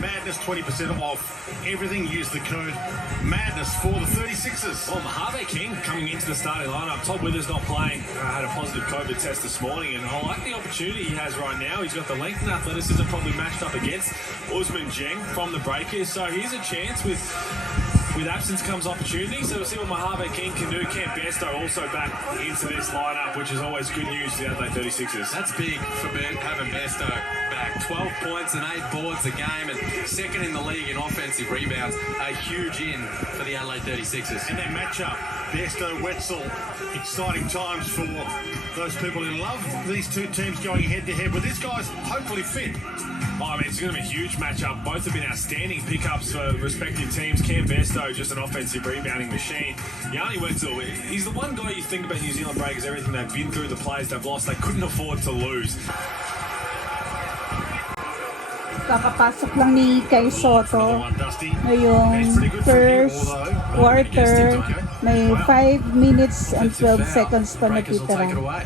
Madness 20% off everything. Use the code MADNESS for the 36ers. Well, Mojave King coming into the starting lineup. Todd Withers not playing. Had a positive COVID test this morning, and I like the opportunity he has right now. He's got the length and athleticism probably matched up against Usman Jeng from the Breakers. So here's a chance with absence comes opportunity. So we'll see what Mojave King can do. Cam Bairstow also back into this lineup, which is always good news for the Adelaide 36ers. That's big for having Bairstow back. 12 points and 8 boards a game, and second in the league in offensive rebounds. A huge in for the Adelaide 36ers. And that matchup, Bairstow-Wetzel, exciting times for those people who love these two teams going head-to-head. But this guy's hopefully fit. Oh, I mean, it's going to be a huge matchup. Both have been outstanding pickups for respective teams. Cam Bairstow, just an offensive rebounding machine. Yanni Wetzel, he's the one guy you think about New Zealand Breakers, everything they've been through, the players they've lost, they couldn't afford to lose. Kakapasok lang ni Kai Sotto ngayong first quarter. May 5 minutes and 12 seconds pa natitira.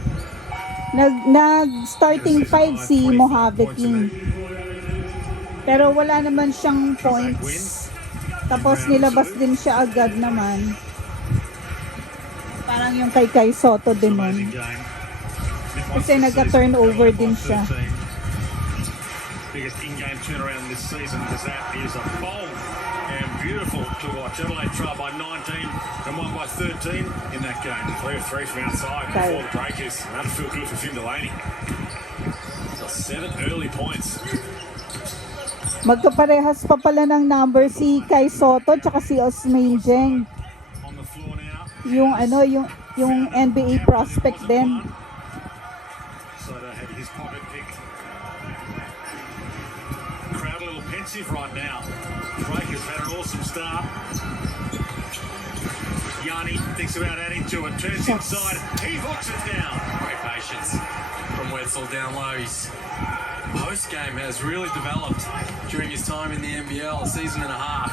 Nag-starting 5 si Mojave King. Pero wala naman siyang points. Tapos nilabas din siya agad naman. Parang yung kay Kai Sotto din nun. Kasi nagka-turnover din siya. Biggest in-game turnaround this season, because that is a bold and beautiful to watch. Adelaide trail by 19 and won by 13 in that game. 3 of 3 from outside before the Breakers. That'll feel good for Finn Delaney. So 7 early points. Magkaparehas pa pala ng number si Kai Sotto tsaka si Usman Jeng. On the floor now. Yung NBA prospect din. Sotto had his pocket picked. Crowd a little pensive right now. Breakers had an awesome start. Yanni thinks about adding to it. Turns inside. He hooks it down. Great patience from Wetzel down low. His post-game has really developed during his time in the NBL, a season and a half.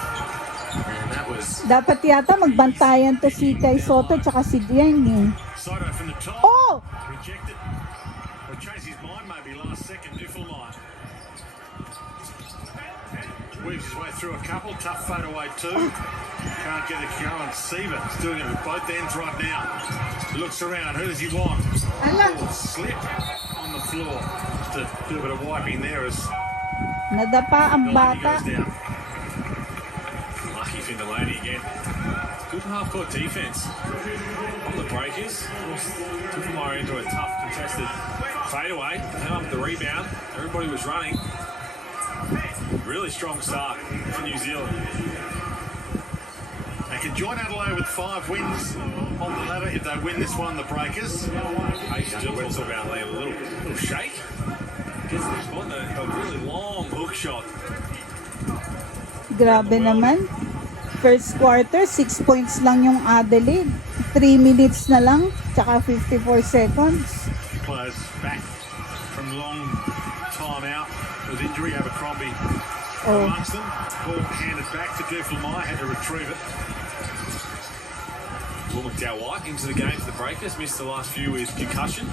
And that was... Dapat yata magbantayan to si Kai Sotto tsaka si Jeng eh. Sotto from the top. Oh! Rejected. Or changed his mind maybe last second. Newfound line. Weaves his way through a couple. Tough fadeaway too. Can't get it going. Seaver is doing it with both ends right now. He looks around. Who does he want? Oh, slip on the floor. Just a little bit of wiping there as Nadapa ang Delaney bata. goes down. Lucky Finn Delaney again. Good half-court defense on the Breakers. Took them into a tough contested fadeaway. Held up the rebound. Everybody was running. Really strong start for New Zealand. They can join Adelaide with 5 wins on the ladder if they win this one, the Breakers. I still Wetzel about a little shake. Gets the spot, a really long hook shot. Grabe naman. First quarter, 6 points lang yung Adelaide. 3 minutes na lang, tsaka 54 seconds. Players back from long time out with injury. Abercrombie amongst them. Ball handed back to Duflemire, had to retrieve it. Will McDowell into the game for the Breakers. Missed the last few with concussion.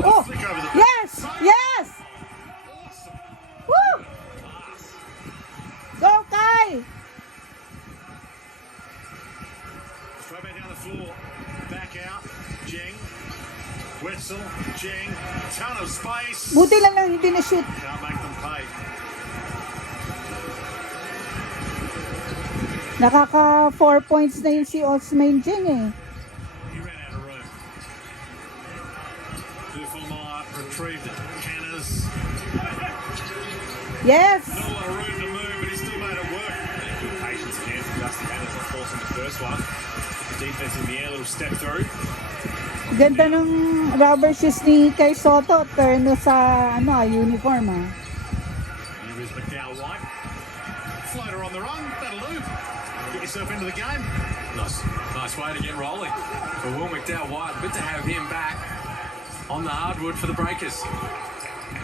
Oh! Flick over the Yes! Yes! Woo! Go, Kai! Straight back down the floor. Back out. Jeng. Wetzel. Jeng. Ton of space. Buti lang hindi na-shoot. Can't make them pay. Nakaka 4 points na yun si Usman Jeng eh. He ran out of room. Duflemire retrieved it. Canners. Yes! Not a lot of room to move, but he still made it work. Good patience again from Dusty Hannah's not forcing the first one. Defense in the air, little step through. Ganda ng rubber shoes ni Kai Sotto. Terno sa uniform ah. Here is McDowell White. Floater on the run. That'll do. Get yourself into the game. Nice way to get rolling for Will McDowell-White. Good to have him back on the hardwood for the Breakers.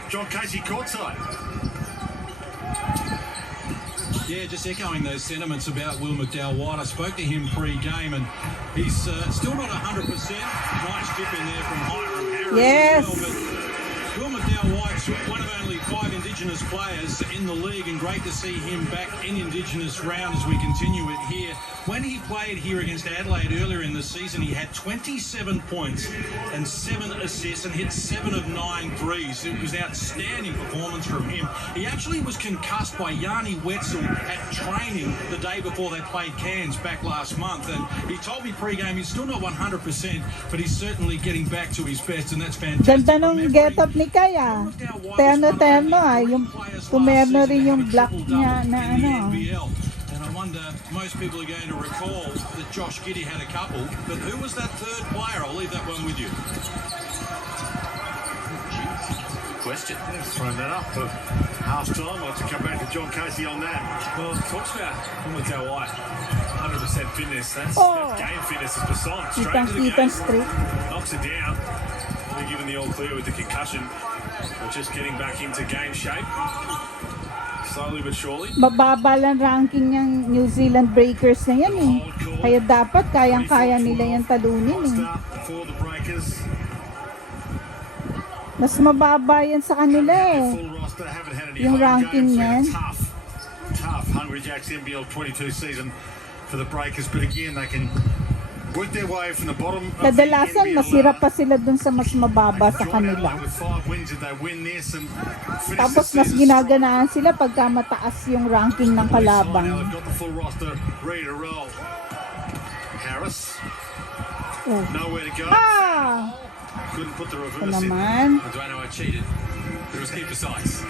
John Casey courtside. Yeah, just echoing those sentiments about Will McDowell-White. I spoke to him pre-game and he's still not 100%. Nice dip in there from Hiram Harris. Yes. As well, but Will McDowell Dal White's one of only 5 Indigenous players in the league, and great to see him back in Indigenous round as we continue it here. When he played here against Adelaide earlier in the season, he had 27 points and 7 assists and hit 7 of 9 threes. It was an outstanding performance from him. He actually was concussed by Yanni Wetzel at training the day before they played Cairns back last month, and he told me pre-game he's still not 100%, but he's certainly getting back to his best, and that's fantastic. Ganda nung get-up ni Kaya. Terno-terno yung tumerno rin yung black niya na ano. And I wonder, most people are going to recall that Josh Giddey had a couple, but who was that third player? I'll leave that one with you. Question. Thrown that up for half time. I'll have to come back to John Casey on that. Well, talks about Dal White, 100% fitness. That's game fitness is Basson. Straight to the game. Straight. Knocks it down. We're given the all clear with the concussion. We're just getting back into game shape. Slowly but surely. Mababa lang ranking ng New Zealand Breakers na yan eh. Kaya dapat kayang-kaya nila yan talunin eh. For the Breakers. Mas mababa yan sa kanila eh. Yung ranking yan. Tough Hungry Jacks NBL 22 season for the Breakers, but again they can work their way from the bottom. Kadalasan masira pa sila dun sa mas mababa sa kanila. Tapos mas ginaganaan sila pagka mataas yung ranking ng kalabang. Harris. Nowhere to go. Couldn't put the reverse in. Naman. I don't know I cheated. It was Keeper Sykes.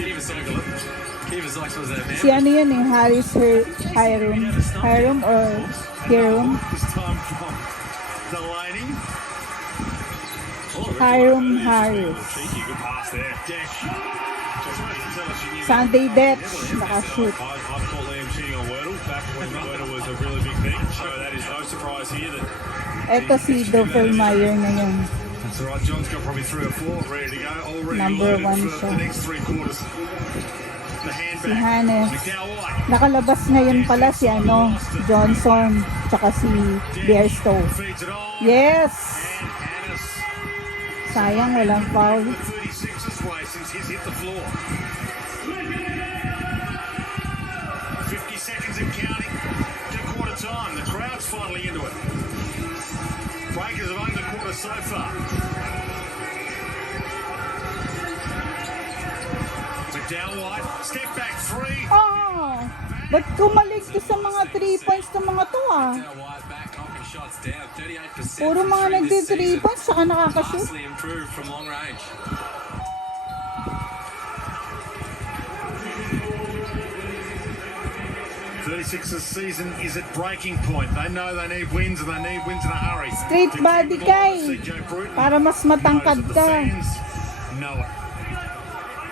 Keeper Sykes was that man. Si ano yun eh, Hiram or Hiram? This time from Delaney. Hiram Harris. Cheeky, good pass there. Sunday Dets, nakashoot. I've caught Liam cheating on Wordle back when Wordle was a really big thing, so that is no surprise here that Eto si Doppelmayr na yun. That's all right. John's got probably 3 or 4 ready to go. Already Number loaded 1 for siya. the next 3 quarters. The handbag. Si Hannes. McDowell White. Nakalabas ngayon pala si ano, Johnson, tsaka si Bairstow. Feeds it on. Yes! And Hannes. Sayang, walang foul. The 36's way since he's hit the floor. 50 seconds and counting to quarter time. The crowd's finally into it. Breakers have owned the quarter so far. McDowell White, step back 3. Oh! Ba't kumalig to sa mga 3 points ng mga to ah? White back knocking shots down 38%. Puro mga nagdi-3 points, saka nakakashoot. Vastly improved from long range. This season is at breaking point. They know they need wins and they need wins in a hurry. Straight body kay. Para mas matangkad ka. Know it.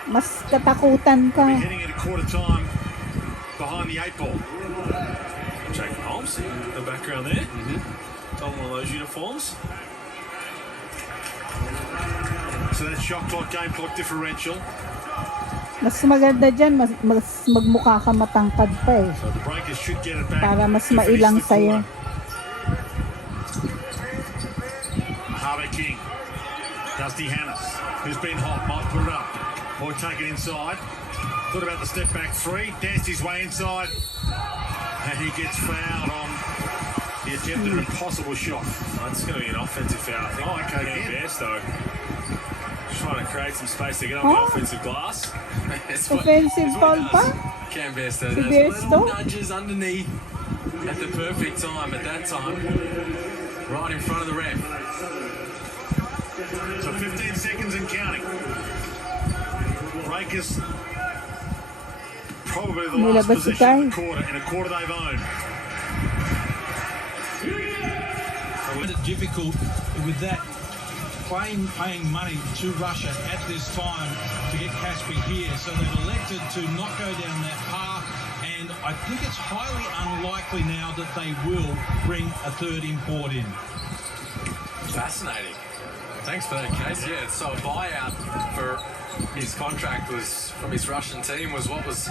Mas katakutan ka. We're heading into quarter time behind the 8 ball. Jacob Holmes in the background there. On one of those uniforms. So that shot clock, game clock differential. Mas maganda dyan, mas magmukha ka matangkad pa eh. So the Breakers should get it back. Para mas mailang sa'yo. Harvey King. Dusty Hannes, who's been hot, might put it up. Or take it inside. Thought about the step back 3. Danced his way inside. And he gets fouled on the attempted impossible shot. That's going to be an offensive foul, I think. Oh, okay. Bairstow trying to create some space to get on the offensive glass. Offensive foul pa? Cam Bairstow. Si Those Bairstow? little nudges underneath at the perfect time at that time. Right in front of the ref. So 15 seconds and counting. Breakers probably the last Nilabas si possession of the Kai. quarter. In a quarter they've owned. It's difficult with that paying money to Russia at this time to get Caspi here, so they've elected to not go down that path, and I think it's highly unlikely now that they will bring a third import in. Fascinating. Thanks for that, Case. Yeah, so a buyout for his contract was from his Russian team was what was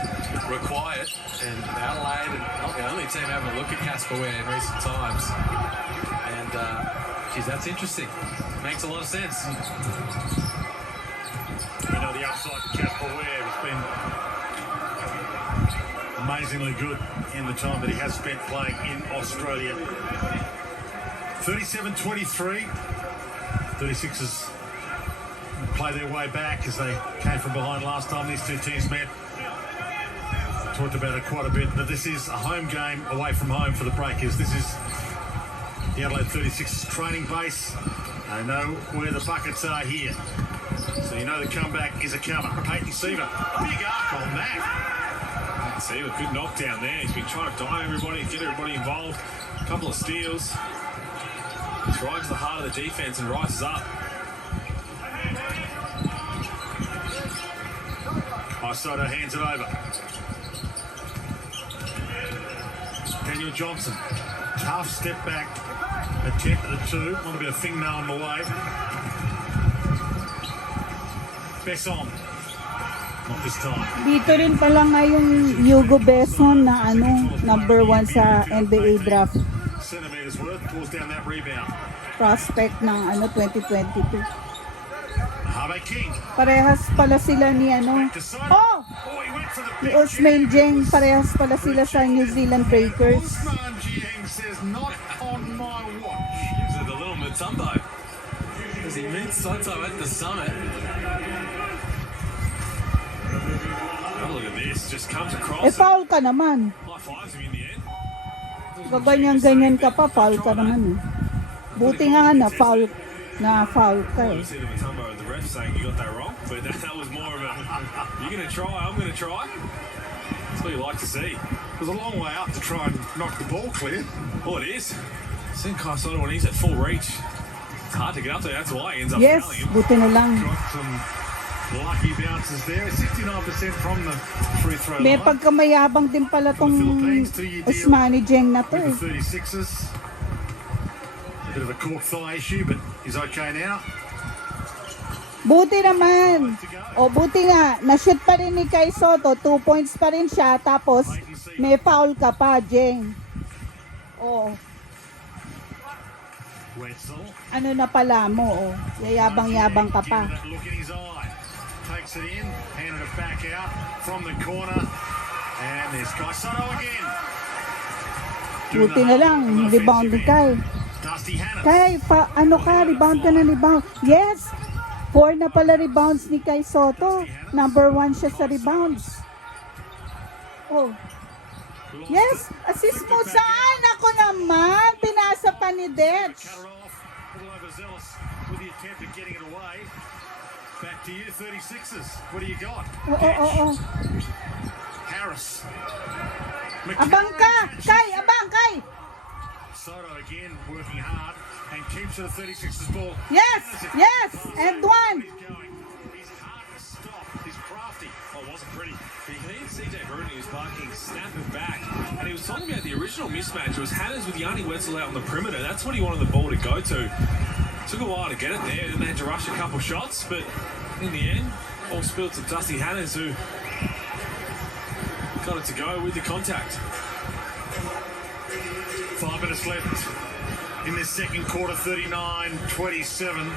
required, and Adelaide, and not the only team having a look at Casperware in recent times. And geez, that's interesting. Makes a lot of sense. You know the upside to Jasper Ware has been amazingly good in the time that he has spent playing in Australia. 37-23. 36ers play their way back as they came from behind last time these two teams met. Talked about it quite a bit, but this is a home game away from home for the Breakers. This is the Adelaide 36ers training base. They know where the buckets are here. So you know the comeback is a comer. Peyton Seaver, big arc on that. Seaver, good knockdown there. He's been trying to dime everybody, get everybody involved. A couple of steals. He's right to the heart of the defense and rises up. Kai Sotto hands it over. Daniel Johnson, tough step back, attempt at the two, not a bit of thing now on the way. Besson, not this time. Dito rin pala nga yung Hugo Besson na number 1 sa NBA draft. Centimeters worth, pulls down that rebound. Prospect ng 2022. Harvey King. Parehas pala sila ni Oh! He went for the Ni Ousmane Dieng, parehas pala sila sa New Zealand Breakers. Ousmane Dieng says not on my watch. Gives it a little Mutombo. Because he meets Sotto at the summit. Oh, look at this, just comes across. Foul ka naman. High fives him in the end. Ganyan ka pa, foul ka naman. Buti nga na-foul ka I see the Mutombo of the ref saying you got that wrong, but that was more of a, you're going to try, I'm going to try. That's what you like to see. There's a long way up to try and knock the ball clear. Oh, it is. Seen Kai Sotto when he's at full reach. It's hard to get up there, that's why he ends up Yes, fouling him. buti na lang. Got some lucky bounces there. 69% from the free throw May line. pagkamayabang din pala tong Ousmane Dieng na to. With the 36ers. A bit of a cork thigh issue, but he's okay now. Buti naman. Buti nga. Na-shoot pa rin ni Kai Sotto. 2 points pa rin siya. Tapos, may foul ka pa, Dieng. Wetzel. Ano na pala mo, Yayabang-yabang ka pa. That look in his eye. Takes it in, handed it back out from the corner. And there's Kai Sotto again. Buti na lang. Rebound ni Kai. Dusty Hannah. Kai, rebound ka na rebound. Yes! 4 na pala rebounds ni Kai Sotto. Number 1 siya sa rebounds. Yes! Assist mo saan? Ako naman! Pinasa pa ni Detch. Cut it off. A little overzealous with the attempt at getting it away. Back to you, 36ers. What do you got? Harris. Abang ka! Kai! Abang! Kai! Sotto again working hard and keeps it a 36ers ball. Yes! Yes! And 1! He's going. He's hard to stop. He's crafty. Oh, it wasn't pretty. But you can hear CJ Bruning who's barking, snapping back. And he was talking about the original mismatch. It was Hannah's with Yanni Wetzel out on the perimeter. That's what he wanted the ball to go to. Took a while to get it there. Then they had to rush a couple shots. But in the end, all spilled to Dusty Hannah's who got it to go with the contact. 5 minutes left in this second quarter, 39-27.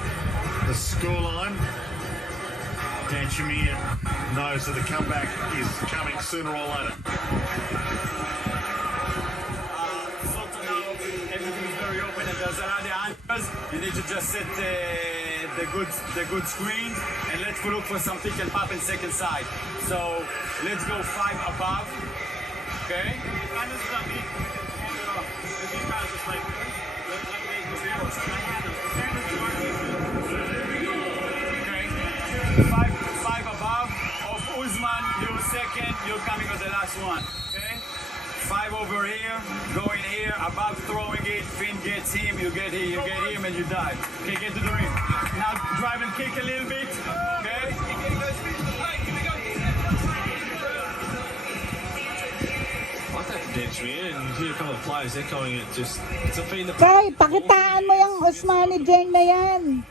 The scoreline. Dan Shamir knows that the comeback is coming sooner or later. Everything is very open and there's another answers. You need to just set the good screen and let's go look for some pick and pop in second side. So let's go 5 above. Okay? Five above of Usman, you're second, you're coming on the last one. Okay? 5 over here, going here, above throwing it, Finn gets him, you get him and you dive. Okay, get to the rim. Now drive and kick a little bit. Okay? Like that Benjamin, and you hear a couple of players echoing it, just, it's a feed the... Kai, pakitaan mo yung Ousmane Dieng na yan.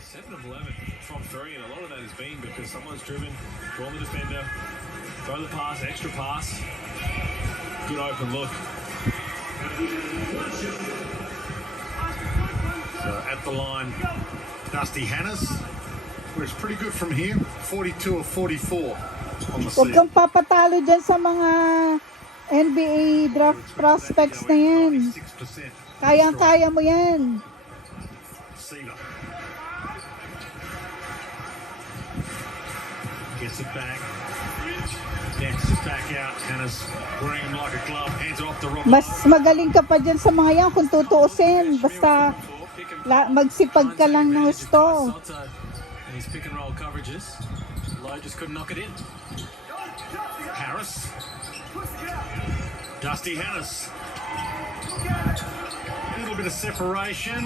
7 of 11 from 3, and a lot of that has been because someone's driven, drawn the defender, throw the pass, extra pass. Good open look. So at the line, Dusty Hannahs. Where it's pretty good from here. 42 or 44 on the Huwag season. kang papatalo dyan sa mga NBA draft prospects na yan. 96% Kayang-kaya mo yan. Seaver. Gets it back. Dances it back out. Hannah's wearing him like a glove. Hands it off the rock. Mas magaling ka pa dyan sa mga yan kung tutuusin. Basta magsipag ka lang ng gusto. Sotto and his pick and roll coverages. Lowe just couldn't knock it in. Harris. Dusty Harris. A little bit of separation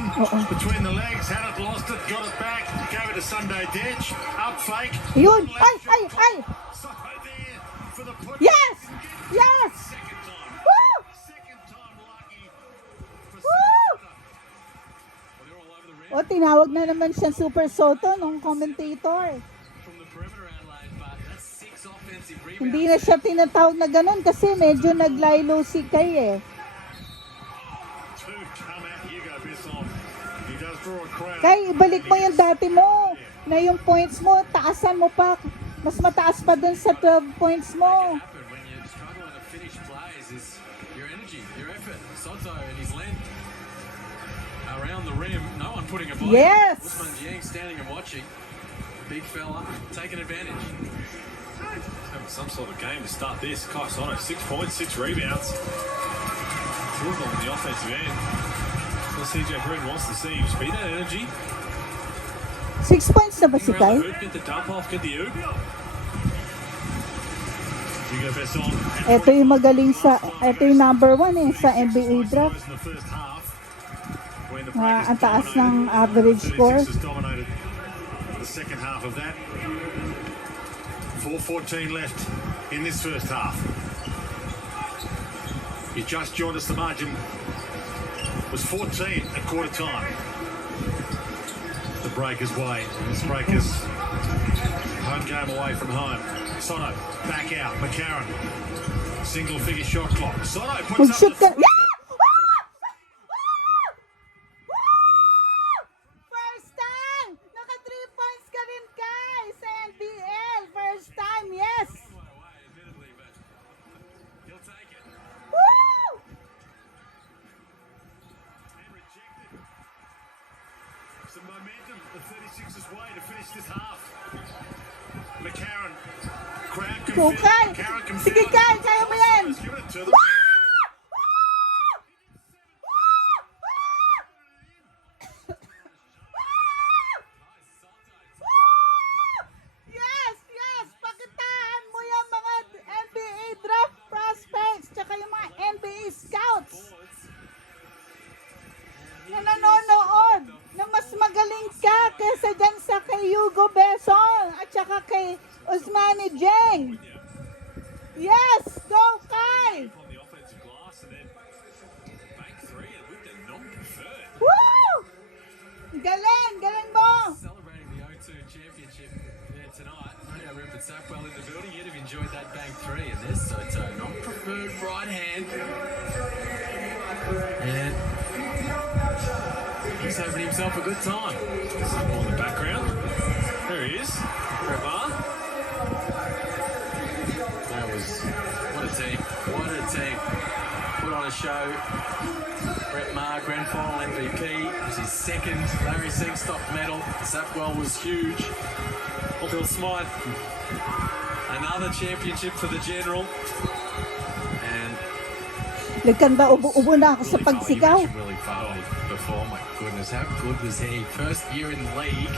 between the legs. Had it, lost it, got it back. Gave it to Sunday Ditch. Up fake. Yun! Ay! Sotto there for the put. Yes! Yes! Second time. Woo! Second time lucky for Woo! Sotto. Well, they're all over the rim O, tinawag na naman siya Super Soto nung commentator. from the perimeter, Adelaide, but that's 6 offensive rebounds. Hindi na siya tinatawag na ganun kasi medyo naglaylo si Kai eh. Two come out. Here go Besson. He does draw a crowd. Kai, ibalik mo yung dati mo. Na yung points mo, taasan mo pa. Mas mataas pa dun sa 12 points mo. Happen when you're struggling to finish plays is your energy, your effort. Sotto and his length around the rim. No one putting a body. Yes! Usman Jiang standing and watching. Big fella taking advantage. Having some sort of game to start this. Kai Sotto, 6 points, 6 rebounds. Two of them on the offensive end. So CJ Green wants to see him speed that energy. 6 points na ba si Around Kai? the hoop, get the dump off, get the oop. Here go Besson. Ito yung magaling sa, ito yung number 1 eh sa NBA draft. In the first half, when the Ang Breakers taas dominated, ng average score. 36ers dominated the second half of that. 4:14 left in this first half. You just joined us. The margin was 14 at quarter time. The Breakers way. This Breakers home game away from home. Sotto back out. McCarron single figure shot clock. Sotto puts Mag-shoot up ka. the Yeah! First time! Naka 3 points ka rin, Kai, sa NBL. First time, yes! Admittedly, but he'll take it. Woo! and rejected. Some momentum. The 36ers way to finish this half. McCarron. Crowd can Go, feel it. Kai! McCarron can Sige, feel it. Kai, kaya mo yan! Give it to them. Yes, yes! Pakitaan mo yung mga NBA draft prospects tsaka yung mga NBA scouts na nanonood na mas magaling ka kaysa dyan sa kay Hugo Besson at tsaka kay Usmane Dieng. Yes! Go, Kai! On the offensive glass and then bank 3 and with the non-preferred. Woo! Galing! Galing mo! Celebrating the O2 championship there tonight. Radio Rupert Sackwell in the building. You'd have enjoyed that bank 3 and this Sotto non-preferred right hand. And he's having himself a good time. On the background. There he is. Trevor. That was what a team. What a team. Put on a show. Brett Maher, grand final MVP. It was his second Larry Singstock medal. Sackwell was huge. Bill Smythe. Another championship for the General. And Nagkanda, ubo na ako sa pagsigaw. You mentioned Willie Farley before. My goodness, how good was he? First year in the league.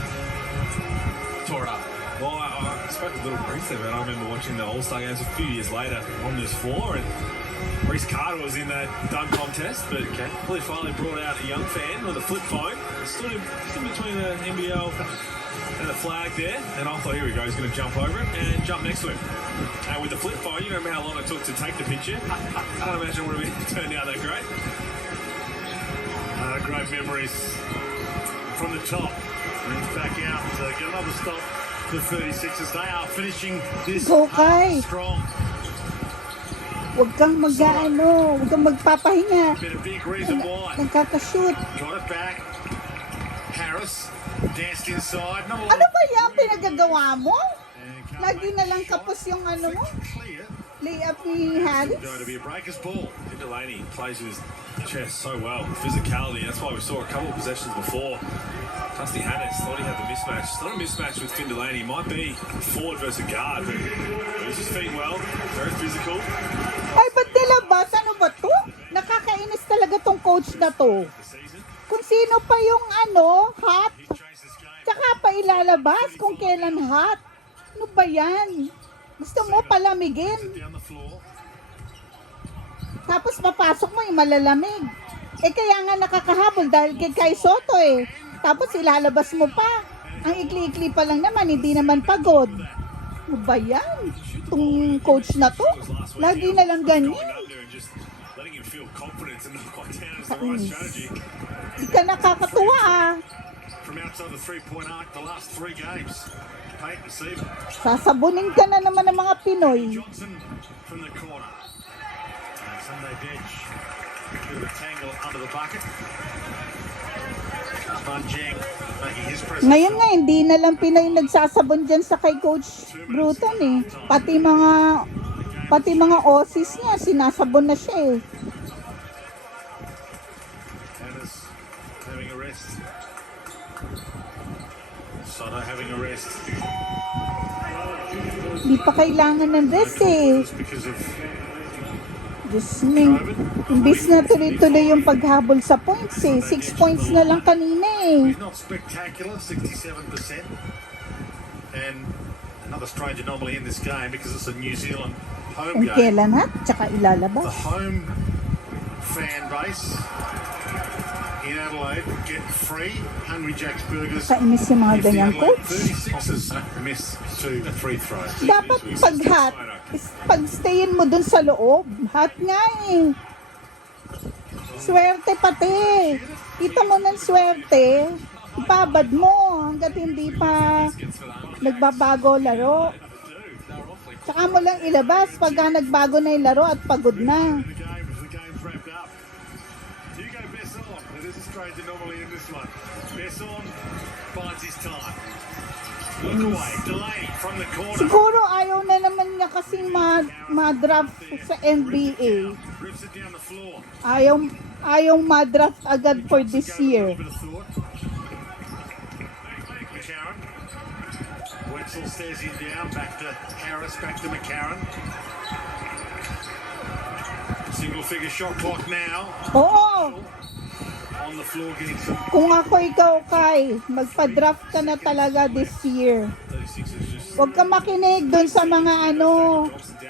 Tore it up. Well, I spoke a little briefly, but I remember watching the All-Star games a few years later on this floor, and Reece Carter was in that dunk contest, but Willie Farley brought out a young fan with a flip phone, stood in between the NBL and the flag there, and I thought, here we go, he's going to jump over it and jump next to him. And with the flip phone, you remember how long it took to take the picture? I don't imagine it would have turned out that great. Great memories from the top. Brings back out to get another stop. The 36ers, they are finishing this Go, Kai. half strong. Huwag kang mag-ano, huwag kang magpapahinga. Been a big reason why. Nagkakashoot. Got it back. Harris Danced inside. Not a lot Ano of ba yan? Pinagagawa mo? and can't Lagi make na the lang shot. kapos yung ano mo? Clear. Layup ni Harris? Going to be a breaker's ball. Delaney plays with his chest so well, physicality. That's why we saw a couple of possessions before. Dusty Hannes thought he had the mismatch. It's not a mismatch with Finn Delaney. It might be forward versus guard, but moves his feet well, very physical. Ay, ba't nilabas? Ano ba to? Nakakainis talaga tong coach na to. The season, Kung sino pa yung hot, He's changed this game. tsaka pa ilalabas kung kailan hot. Ano ba yan? Gusto mo palamigin, Down the floor. tapos papasok mo yung malalamig. Eh kaya nga nakakahabol dahil kay Kai Sotto eh. Tapos ilalabas mo pa. Ang ikli-ikli pa lang naman, hindi naman pagod. Ano ba yan? Itong coach na to, lagi na lang ganyan. going up there and just letting him feel confidence and not quite down is the right strategy. Di ka nakakatuwa ah. From outside the three-point arc, the last 3 games. Payton receiver. Sasabunin ka na naman ng mga Pinoy. Johnson from the corner. And Sunday bench. Bit of a tangle under the bucket. Van Jeng making his presence. Ngayon nga, hindi na lang Pinoy nagsasabon dyan sa kay Coach Bruton eh. Pati mga Aussies niya, sinasabon na siya eh. Hannes having a rest. Sotto having a rest. Hindi pa kailangan ng rest eh. Just because of Diyos me. Imbis na tuloy-tuloy yung paghabol sa points eh. 6 points na lang kanina eh. he's not spectacular, 67%. And another strange anomaly in this game because it's a New Zealand home Kung game. kailan ha, tsaka The ilalabas. home fan base in Adelaide get free Hungry Jack's burgers. Kainis yung mga If the ganyan Adelaide coach. 36ers miss 2 free throws. Dapat pag hot, pag-stayin mo dun sa loob. Hot nga eh. Swerte pati. Kita mo ng swerte. Ibabad mo hanggat hindi pa nagbabago laro. Tsaka mo lang ilabas pagka nagbago na yung laro at pagod na. The game's wrapped up. Hugo Besson. It is a strange anomaly in this one. Besson finds his time. Look away. Delaney from the corner. Siguro ayaw na naman niya kasing ma-draft sa NBA. Rips it down the floor. Ayaw ma-draft agad for this year. Bit of thought. McCarron. Wetzel stares him down. Back to Harris. Back to McCarron. Single figure shot clock now. Oo, On the floor getting some. kung ako ikaw Kai, magpa-draft ka na talaga this year. 36ers just Huwag ka makinig doon sa mga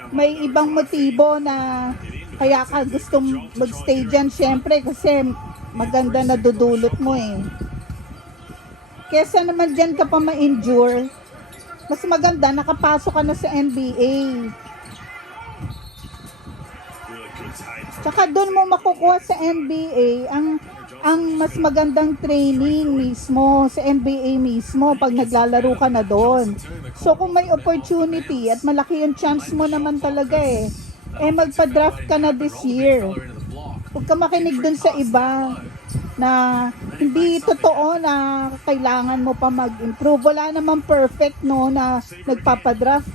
may ibang motibo na kaya ka gustong magstay dyan syempre kasi maganda na dudulot mo eh. Kesa naman dyan ka pa ma-endure, mas maganda nakapasok ka na sa NBA. really good tape. Tsaka doon mo makukuha sa NBA ang mas magandang training mismo sa NBA mismo pag naglalaro ka na doon. So kung may opportunity at malaki yung chance mo naman talaga magpa-draft ka na this year. Huwag ka makinig doon sa iba na hindi totoo na kailangan mo pa mag-improve. Wala namang perfect na nagpapadraft,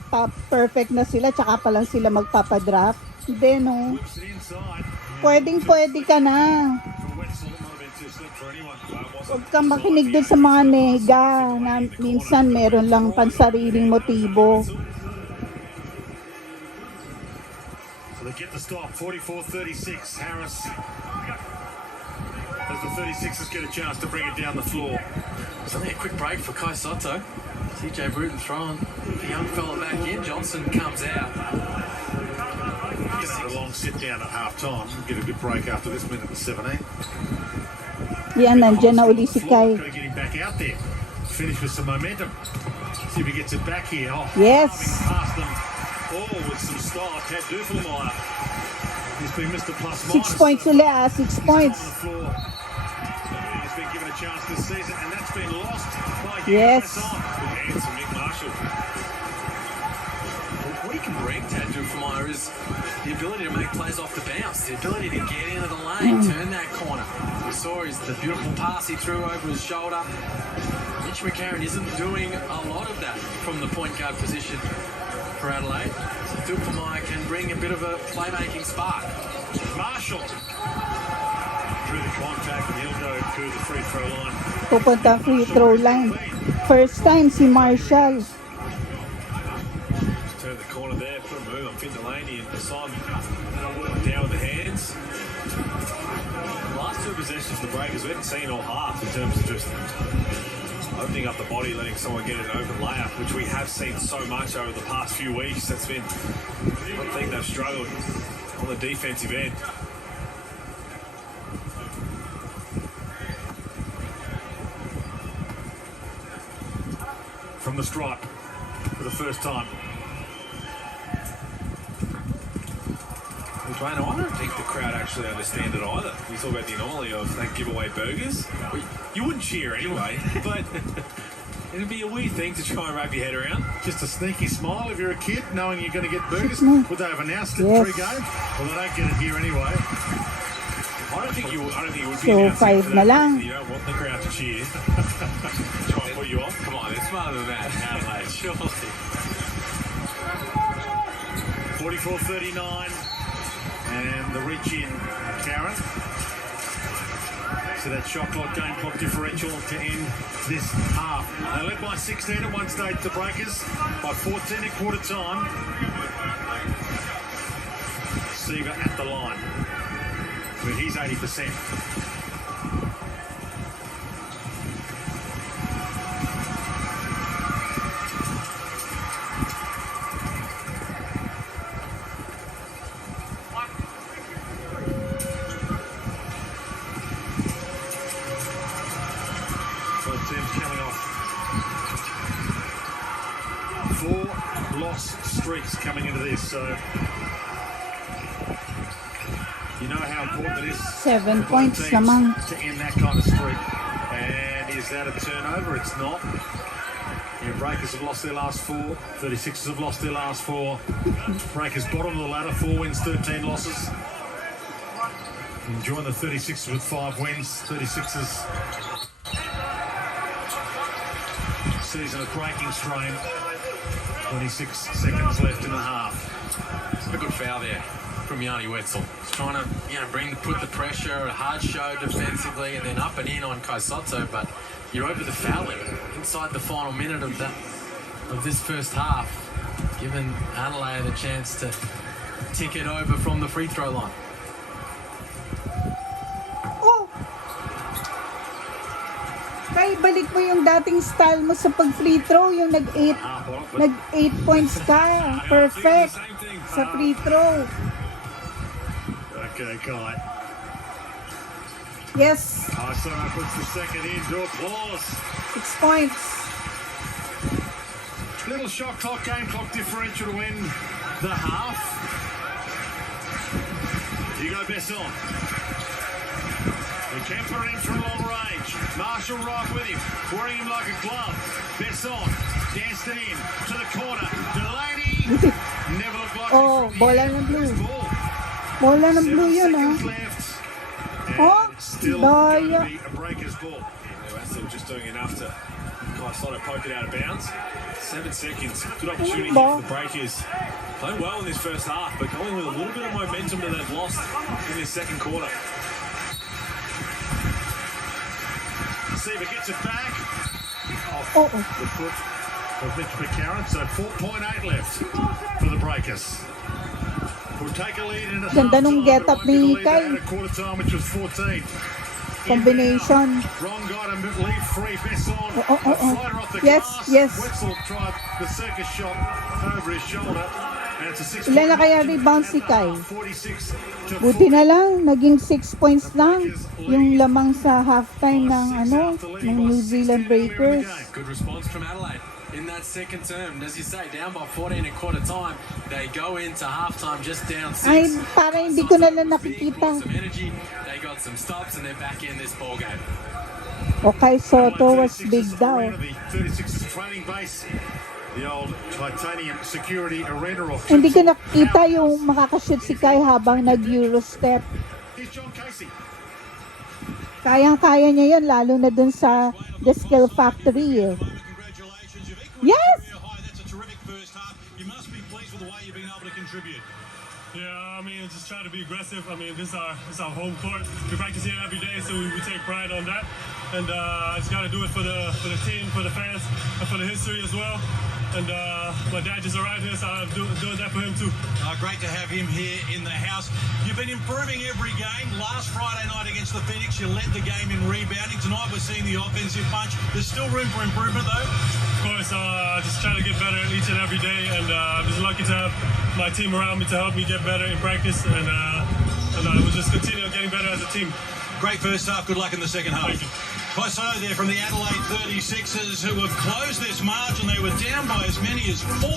perfect na sila tsaka pa lang sila magpapadraft. Hindi no. Whips it inside. Pwedeng-pwede ka na. For Wetzel, it might have been too slick for anyone. Huwag kang makinig doon sa mga nega na minsan meron lang pansariling motibo. So they get the stop, 44-36. Harris. As the 36ers get a chance to bring it down the floor. It's only a quick break for Kai Sotto. TJ Bruton throwing the young fella back in. Johnson comes out. Get a long sit down at half time. Get a good break after this minute and 17. Yan, nandyan na uli si Kai. Got to get him back out there. Finish with some momentum. See if he gets it back here. Oh, Yes. driving past them all with some style. Ted Dufelmeyer. He's been Mr. Plus 6 Minus. points uli 6 points. On the floor. He's been given a chance this season, and that's been lost by Yes. Good hands from Nick Marshall. What he can bring, Tad Dufelmeyer, is the ability to make plays off the bounce, the ability to get into the lane, turn that corner. We saw the beautiful pass he threw over his shoulder. He Mitch McCarron isn't doing a lot of that from the point guard position for Adelaide. So Dupamaya can bring a bit of a playmaking spark. Marshall through the contact, and he'll go to the free throw line. Pupunta free throw line. First time si Marshall. Just turn the corner there, put a move on Finn Delaney and Hassan down with the hands. Last two possessions of the Breakers, we haven't seen all half in terms of just opening up the body, letting someone get an open layup, which we have seen so much over the past few weeks. That's been one thing they've struggled on the defensive end. From the stripe for the first time. Dwayne, I don't think the crowd actually understand it either. We talk about the anomaly of they give away burgers. You wouldn't cheer anyway, but it'd be a weird thing to try and wrap your head around. Just a sneaky smile if you're a kid, knowing you're going to get burgers. Would they have announced it pre-game? Well, they don't get it here anyway. I don't think you would be So, announcing 5 na lang. You don't want the crowd to cheer. Try and put you off. Come on, it's smarter than that, Adelaide, surely. 44-39. And the reach in, Karen. So that shot clock, game clock differential to end this half. They led by 16 at one stage, the Breakers, by 14 at quarter time. Seaver at the line. But he's 80%. Streaks coming into this, so you know how important it is. 7 points naman. To end that kind of streak. And is that a turnover? It's not. Yeah, Breakers have lost their last 4. 36ers have lost their last 4. Breakers bottom of the ladder, 4 wins, 13 losses. And join the 36ers with 5 wins. 36ers season of breaking strain. 26 seconds left in the half. It's a good foul there from Yanni Wetzel. He's trying to, put the pressure, a hard show defensively, and then up and in on Kai Sotto, but you're over the foul limit inside the final minute of this first half, giving Adelaide a chance to tick it over from the free throw line. Kay, balik mo yung dating style mo sa pag-free throw, yung nag-8 points ka. Perfect sa free throw. Okay, Kai. Yes. Kai Sotto puts the second in. Do applause. 6 points. Little shot clock, game clock differential to win the half. You go Besson. The Kemper in from long range. Marshall right with him, wearing him like a glove. Besson danced it in to the corner. Delaney never looked like bola ng blue. Bola ng blue yun, Still going to be a Breakers ball. They're still just doing enough to Kai Sotto poke it out of bounds. 7 seconds. Good opportunity here for the Breakers. Playing well in this first half, but going with a little bit of momentum that they've lost in this second quarter. Seaver gets it back off the foot of Mitch McCarron. So 4.8 left for the Breakers. We'll take a lead in the Ganda nung get up ni Kai. At a quarter time, which was 14. Combination. Wrong guy to leave free. Besson. Floater off the Yes, glass. yes. Wetzel tried the circus shot over his shoulder. And it's a 6 Ilan na kaya rebound si Kai? 46 to Buti na lang, naging 6 points lang yung lamang sa halftime ng ng New Zealand Breakers. Good response from Adelaide in that second term. As you say, down by 14 at quarter time. They go into halftime just down 6. Ay, para hindi ko na lang nakikita. Some energy. They got some stops and they're back in this ball game. O Kai Sotto was big daw. The 36ers training base. The old titanium security arena of Hindi ko nakita yung makakashoot si Kai habang nag-Eurostep. Here's John Casey. Kayang-kaya niya yun, lalo na dun sa The Skill Factory. Congratulations. You've equalled Yes! your career high. That's a terrific first half. You must be pleased with the way you've been able to contribute. Yeah, I mean, just try to be aggressive. I mean, this is our home court. We practice here every day, so we take pride on that. And I just got to do it for the team, for the fans, and for the history as well. And my dad just arrived here, so I'm doing that for him too. Great to have him here in the house. You've been improving every game. Last Friday night against the Phoenix, you led the game in rebounding. Tonight we're seeing the offensive punch. There's still room for improvement, though. Of course, just trying to get better each and every day, and I'm just lucky to have my team around me to help me get better in practice, and we'll just continue getting better as a team. Great first half. Good luck in the second half. Thank you. Kai Sotto there from the Adelaide 36ers, who have closed this margin. They were down by as many as 14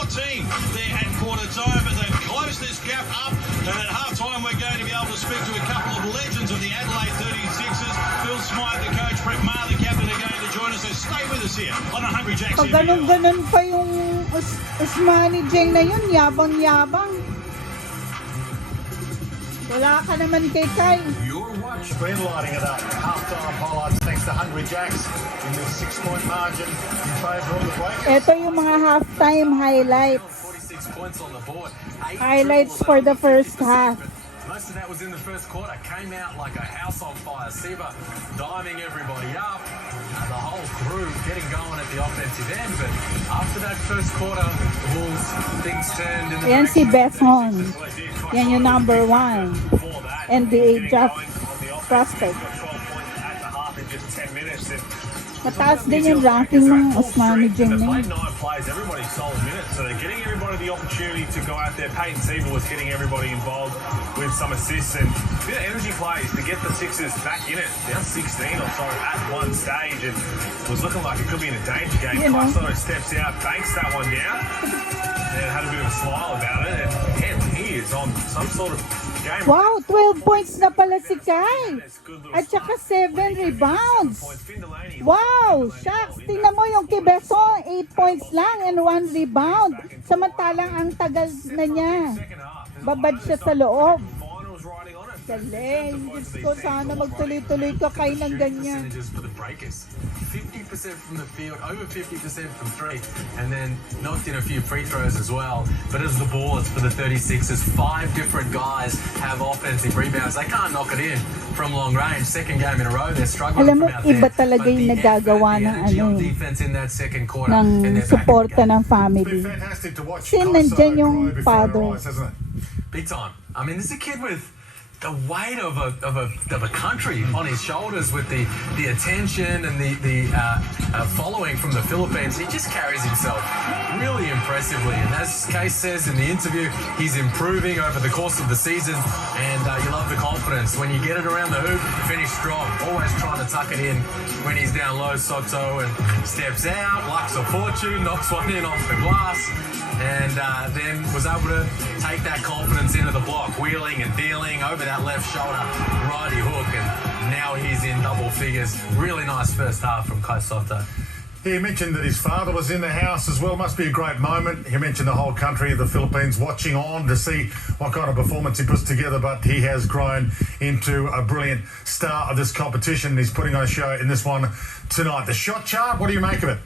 there at quarter time, but they've closed this gap up. And at half time, we're going to be able to speak to a couple of legends of the Adelaide 36ers. Phil Smythe, the coach, Brett Maher, the captain, are going to join us. So stay with us here on a Hungry Jacks Pag NBL. ganun pa yung Usmani Jeng na yun, yabang-yabang. Wala ka naman kay Kai. Your watch. Been lighting it up. Half-time highlights thanks to Hungry Jacks in this 6-point margin in favour of the Breakers. Ito yung mga halftime highlights. 46 points on the board. 8 Highlights triples for the over first 50%. half. Most of that was in the first quarter. Came out like a house on fire. Siva diving everybody up. The whole crew getting going at the offensive end. But after that first quarter, the Wolves, things turned in the Yan si direction. Besson. Yan yung number 1. NBA draft prospect. Mataas din yung ranking ng Usmani Jeng na Played yun. 9 plays, everybody's solid minutes, so they're getting everybody the opportunity to go out there. Peyton Siva was getting everybody involved with some assists and a bit of energy plays to get the Sixers back in it. Down 16 or so at one stage, and it was looking like it could be in a danger game. You know. Kai Sotto steps out, banks that one down, and had a bit of a smile about it. And again, he is on some sort of game. Wow, 12 points na pala si Kai. At saka 7 rebounds. Wow, shucks. Tingnan mo yung kay Besson, 8 points lang and 1 rebound. Samantalang ang tagal na niya. Babad siya sa loob. Galing. Diyos ko, sana magtuloy-tuloy ka kayo ng ganyan. Percentages for the Breakers. 50% from the field, over 50% from three, and then knocked in a few free throws as well. But as the boards for the 36ers, 5 different guys have offensive rebounds. They can't knock it in from long range. Second game in a row, they're struggling Alam mo, from out there. iba talaga But yung the nagagawa effort, the ng energy on ano, defense in that second quarter, ng and they're back in the suporta game. ng It's been family. fantastic to watch Kasi Kai nandyan Sotto yung grow before our father. eyes, hasn't it? Big time. I mean, this is a kid with the weight of a country on his shoulders, with the attention and the following from the Philippines. He just carries himself really impressively, and as Case says in the interview, he's improving over the course of the season, and you love the confidence when you get it around the hoop. Finish strong, always trying to tuck it in when he's down low. Sotto and steps out, lucks of fortune, knocks one in off the glass, and then was able to take that confidence into the block, wheeling and dealing over that left shoulder, righty hook, and now he's in double figures. Really nice first half from Kai Sotto. He mentioned that his father was in the house as well. Must be a great moment. He mentioned the whole country of the Philippines watching on to see what kind of performance he puts together, but he has grown into a brilliant star of this competition. He's putting on a show in this one tonight. The shot chart, what do you make of it?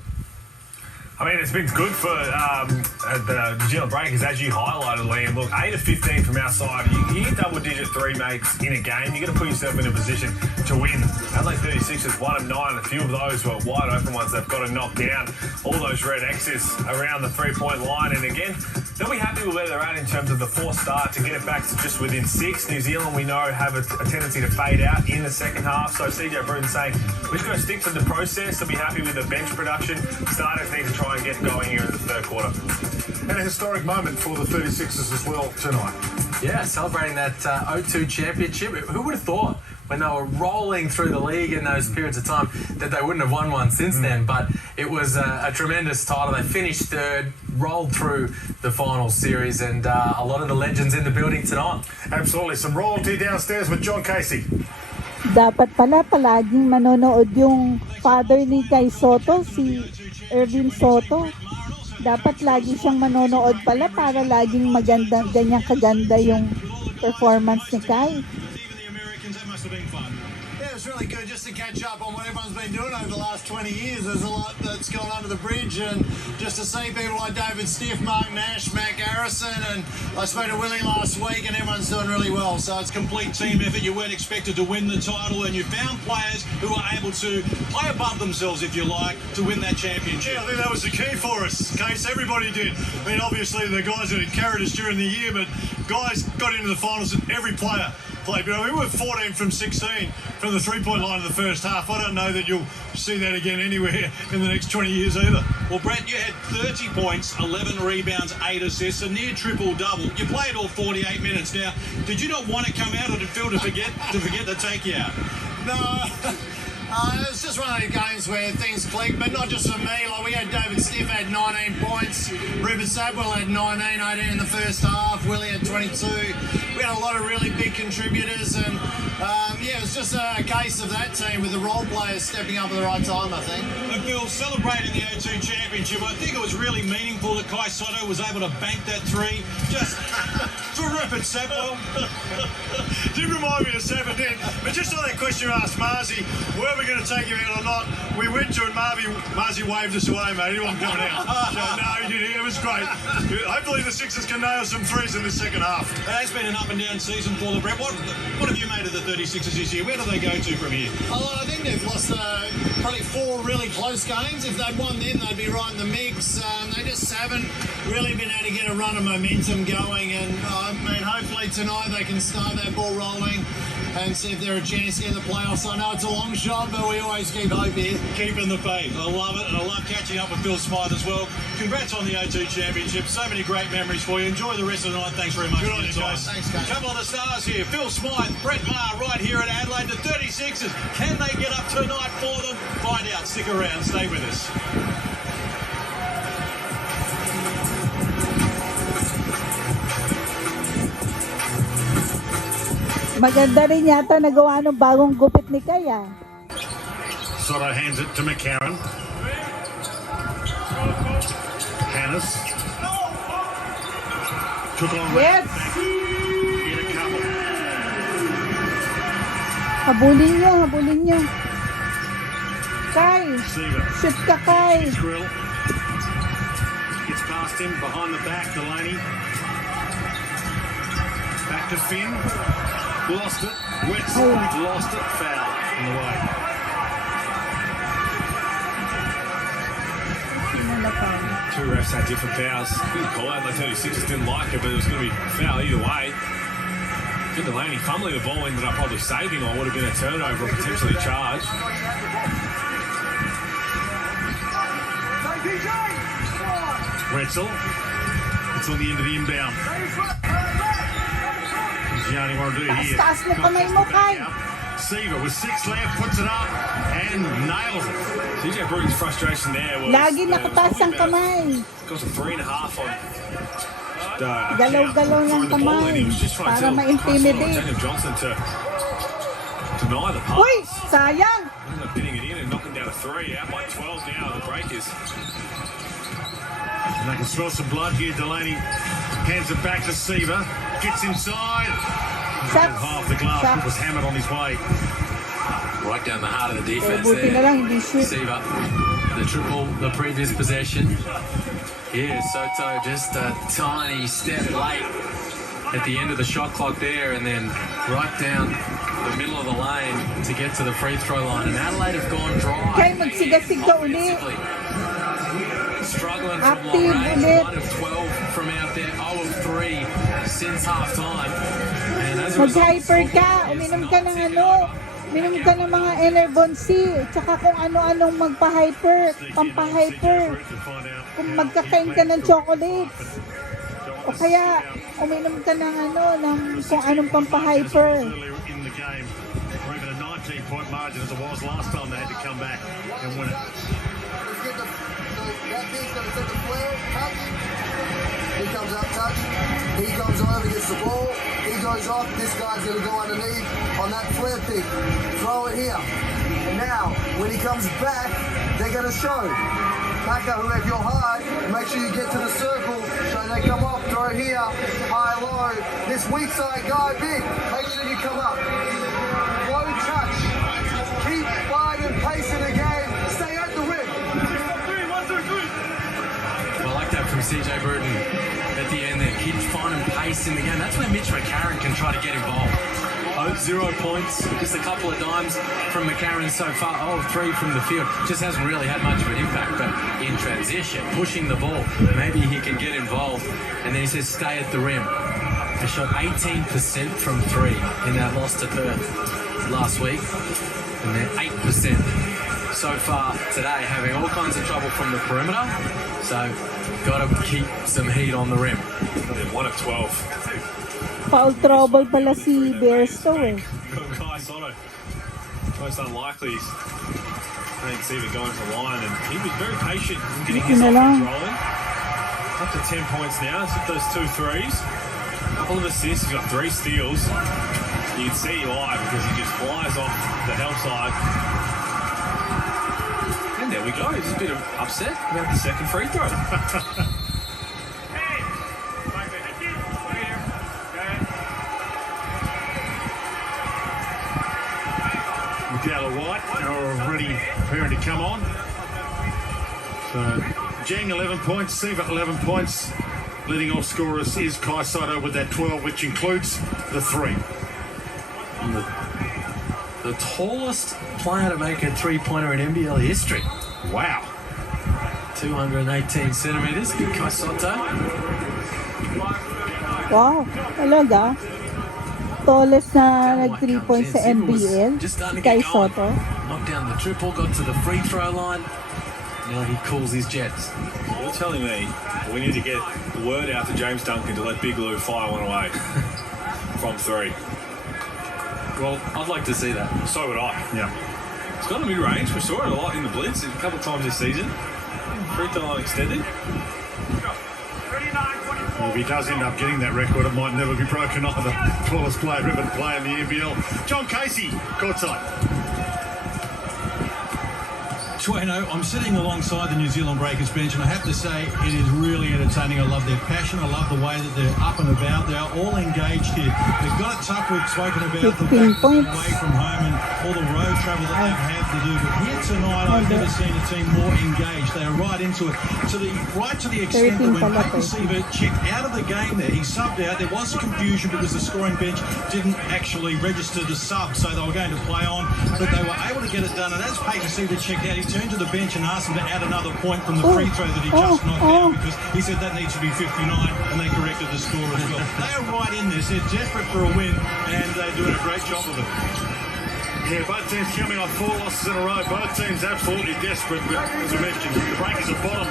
I mean, it's been good for the New Zealand Breakers, as you highlighted, Liam. Look, 8 of 15 from outside. You hit double-digit three mates in a game, you're going to put yourself in a position to win. Adelaide 36 is 1 of 9. A few of those were wide open ones they've got to knock down. All those red X's around the three-point line. And again, they'll be happy with where they're at in terms of the forced start to get it back to just within 6. New Zealand, we know, have a tendency to fade out in the second half. So CJ Bruton saying, we're just going to stick to the process. They'll be happy with the bench production. Starters need to try and get going here in the third quarter. And a historic moment for the 36ers as well tonight. Yeah, celebrating that 0-2 championship. Who would have thought when they were rolling through the league in those periods of time that they wouldn't have won one since then? But it was a tremendous title. They finished third, rolled through the final series, and a lot of the legends in the building tonight. Absolutely. Some royalty downstairs with John Casey. Dapat pala palaging manonood yung father ni Kai Sotto, si Ervin Sotto. Dapat lagi siyang manonood pala para laging maganda, ganyang kaganda yung performance ni Kai. Even the Americans, that must have been fun. Yeah, Yeah, it's really good just to catch up on what everyone's been doing over the last 20 years. There's a lot that's gone under the bridge, and just to see people like David Stiff, Mark Nash, Matt Garrison, and I spoke to Willie last week, and everyone's doing really well. So it's Complete team effort. You weren't expected to win the title, and you found players who were able to play above themselves, if you like, to win that championship. Yeah, I think that was the key for us, Case. Everybody did. I mean, obviously the guys that had carried us during the year, but guys got into the finals and every player played. But I mean, we were 14 from 16 from the three-point line in the first half. I don't know that you'll see that again anywhere in the next 20 years either. Well, Brett, you had 30 points, 11 rebounds, 8 assists, a near triple-double. You played all 48 minutes. Now, did you not want to come out of the field to forget to take you out? No, it was just one of those games where things clicked, but not just for me. Like, we had David Stiff had 19 points, Ruben Sabwell had 19, 18 in the first half, Willie had 22. We had a lot of really big contributors, and yeah, it was just a case of that team with the role players stepping up at the right time, I think. And Bill, celebrating the O2 Championship, I think it was really meaningful that Kai Sotto was able to bank that three. Just terrific, Sabwell. Did remind me of Sabah then. But just on that question you asked Marzi, were we going to take him out or not? We went to it, Marzi waved us away, mate. He wasn't coming out. So, no, he did. It was great. Hopefully the Sixers can nail some threes in the second half. It has been an up-and-down season for the Brett. What have you made of the 36ers this year? Where do they go to from here? Oh, I think they've lost probably 4 really close games. If they'd won them, they'd be right in the mix. They just haven't really been able to get a run of momentum going, and I mean, hopefully tonight they can start that ball rolling and see if they're a chance to get in the playoffs. I know it's a long shot, but we always keep hope here. Keeping the faith. I love it, and I love catching up with Phil Smythe as well. Congrats on the O2 Championship. So many great memories for you. Enjoy the rest of the night. Thanks very much Good for on your you, time. guys. Thanks, guys. A couple of the stars here. Phil Smythe, Brett Maher right here at Adelaide. The 36ers. Can they get up tonight for them? Find out. Stick around. Stay with us. Maganda rin yata nagawa ng bagong gupit ni Kaya. Sotto hands it to McCarron. Hannes. Took on Yes! in a couple. Habulin nyo. Kai, Seaver. shoot ka Kai. Grill. Gets past him, behind the back, Delaney. Back to Finn. Lost it. Wetzel lost it. Foul in the way. Two refs had different fouls. Good call out. The 36ers didn't like it, but it was going to be foul either way. Good Delaney fumbling the ball ended up probably saving, or would have been a turnover or potentially charged. Wetzel. It's on the end of the inbound. The only one to do here. Taas mo kamay mo, Kai. Seaver with 6 left, puts it up and nails it. DJ Bruton's frustration there was... Lagi nakataas ang kamay. Got to 3.5 on... Galaw-galaw ng kamay para ma-intimidate. Daniel Johnson to deny the pass. Uy, sayang. Ended up getting it in and knocking down a 3. Out by 12 now, the Breakers. And they can smell some blood here. Delaney hands it back to Seaver. Gets inside. Half the glass was hammered on his way. Right down the heart of the defense Buti na there. lang, hindi shoot. Seaver, the triple, the previous possession. Yeah, Sotto just a tiny step late at the end of the shot clock there, and then right down the middle of the lane to get to the free throw line. And Adelaide have gone dry. Kaya magsigasig ka ulit. Struggling from Active long range, ulit. 1 of 12 from out there, 0 of 3 since half time. And as a result, Mag-hyper ka, uminom ka ng uminom ka ng mga Enervon C, tsaka kung ano-anong magpa-hyper, pampahyper. Kung magkakain ka ng chocolates. O kaya, uminom ka ng ng kung anong pampahyper. In the game, or even a 19-point margin as it was last time they had to come back and win it. He comes up, touch. He comes over, gets the ball. He goes off. This guy's going to go underneath on that flare pick. Throw it here. And now, when he comes back, they're going to show. Packer, whoever you're high, make sure you get to the circle. So they come off, throw it here, high, low. This weak side guy, big. Make sure you come up. Low touch. CJ Bruton at the end there. Keeps finding pace in the game. That's where Mitch McCarron can try to get involved. 0 points, just a couple of dimes from McCarron so far. 3 from the field. Just hasn't really had much of an impact, but in transition, pushing the ball, maybe he can get involved. And then he says, stay at the rim. They shot 18% from 3 in that loss to Perth last week. And they're 8% so far today, having all kinds of trouble from the perimeter. So, got to keep some heat on the rim. 1 of 12. Foul trouble pala si Bearstow eh. Kai Sotto. Most unlikely. I didn't see it going to the line, and he was very patient in getting his offense rolling. Up to 10 points now. He's hit those 2 threes. A couple of assists. He's got 3 steals. You can see why, because he just flies off the help side. And there we go. He's a bit upset about the second free throw. Dalla White are already preparing to come on. So Jeng 11 points, Siva 11 points. Leading off scorers is Kai Sotto with that 12, which includes the 3. The tallest player to make a 3-pointer in NBL history. Wow. 218 centimeters. Kai Sotto. Wow, talaga. Tallest na nag 3 points sa NBL. Kai Sotto. Knocked down the triple, got to the free throw line. Now he calls his jets. You're telling me we need to get the word out to James Duncan to let Big Lou fire one away from 3. Well, I'd like to see that. So would I. Yeah. It's got a mid-range. We saw it a lot in the Blitz a couple of times this season. Free throw line extended. If he does end up getting that record, it might never be broken either. Tallest player ever to play in the NBL. John Casey, courtside. Chueno, I'm sitting alongside the New Zealand Breakers bench, and I have to say it is really entertaining. I love their passion. I love the way that they're up and about. They are all engaged here. They've got it tough. We've spoken about the fact that they're away from home and all the road travel that they've had to do. But here tonight, I've never seen a team more engaged. They are right into it, right to the extent that when Peyton Siva checked out of the game there, he subbed out. There was confusion because the scoring bench didn't actually register the sub, so they were going to play on, but they were able to get it done. And as Peyton Siva checked out, he turned to the bench and asked him to add another point from the free throw that he just knocked down, because he said that needs to be 59, and they corrected the score as well. They are right in this. They're desperate for a win, and they're doing a great job of it. Yeah, both teams coming off 4 losses in a row. Both teams absolutely desperate, but as we mentioned, the Breakers are bottom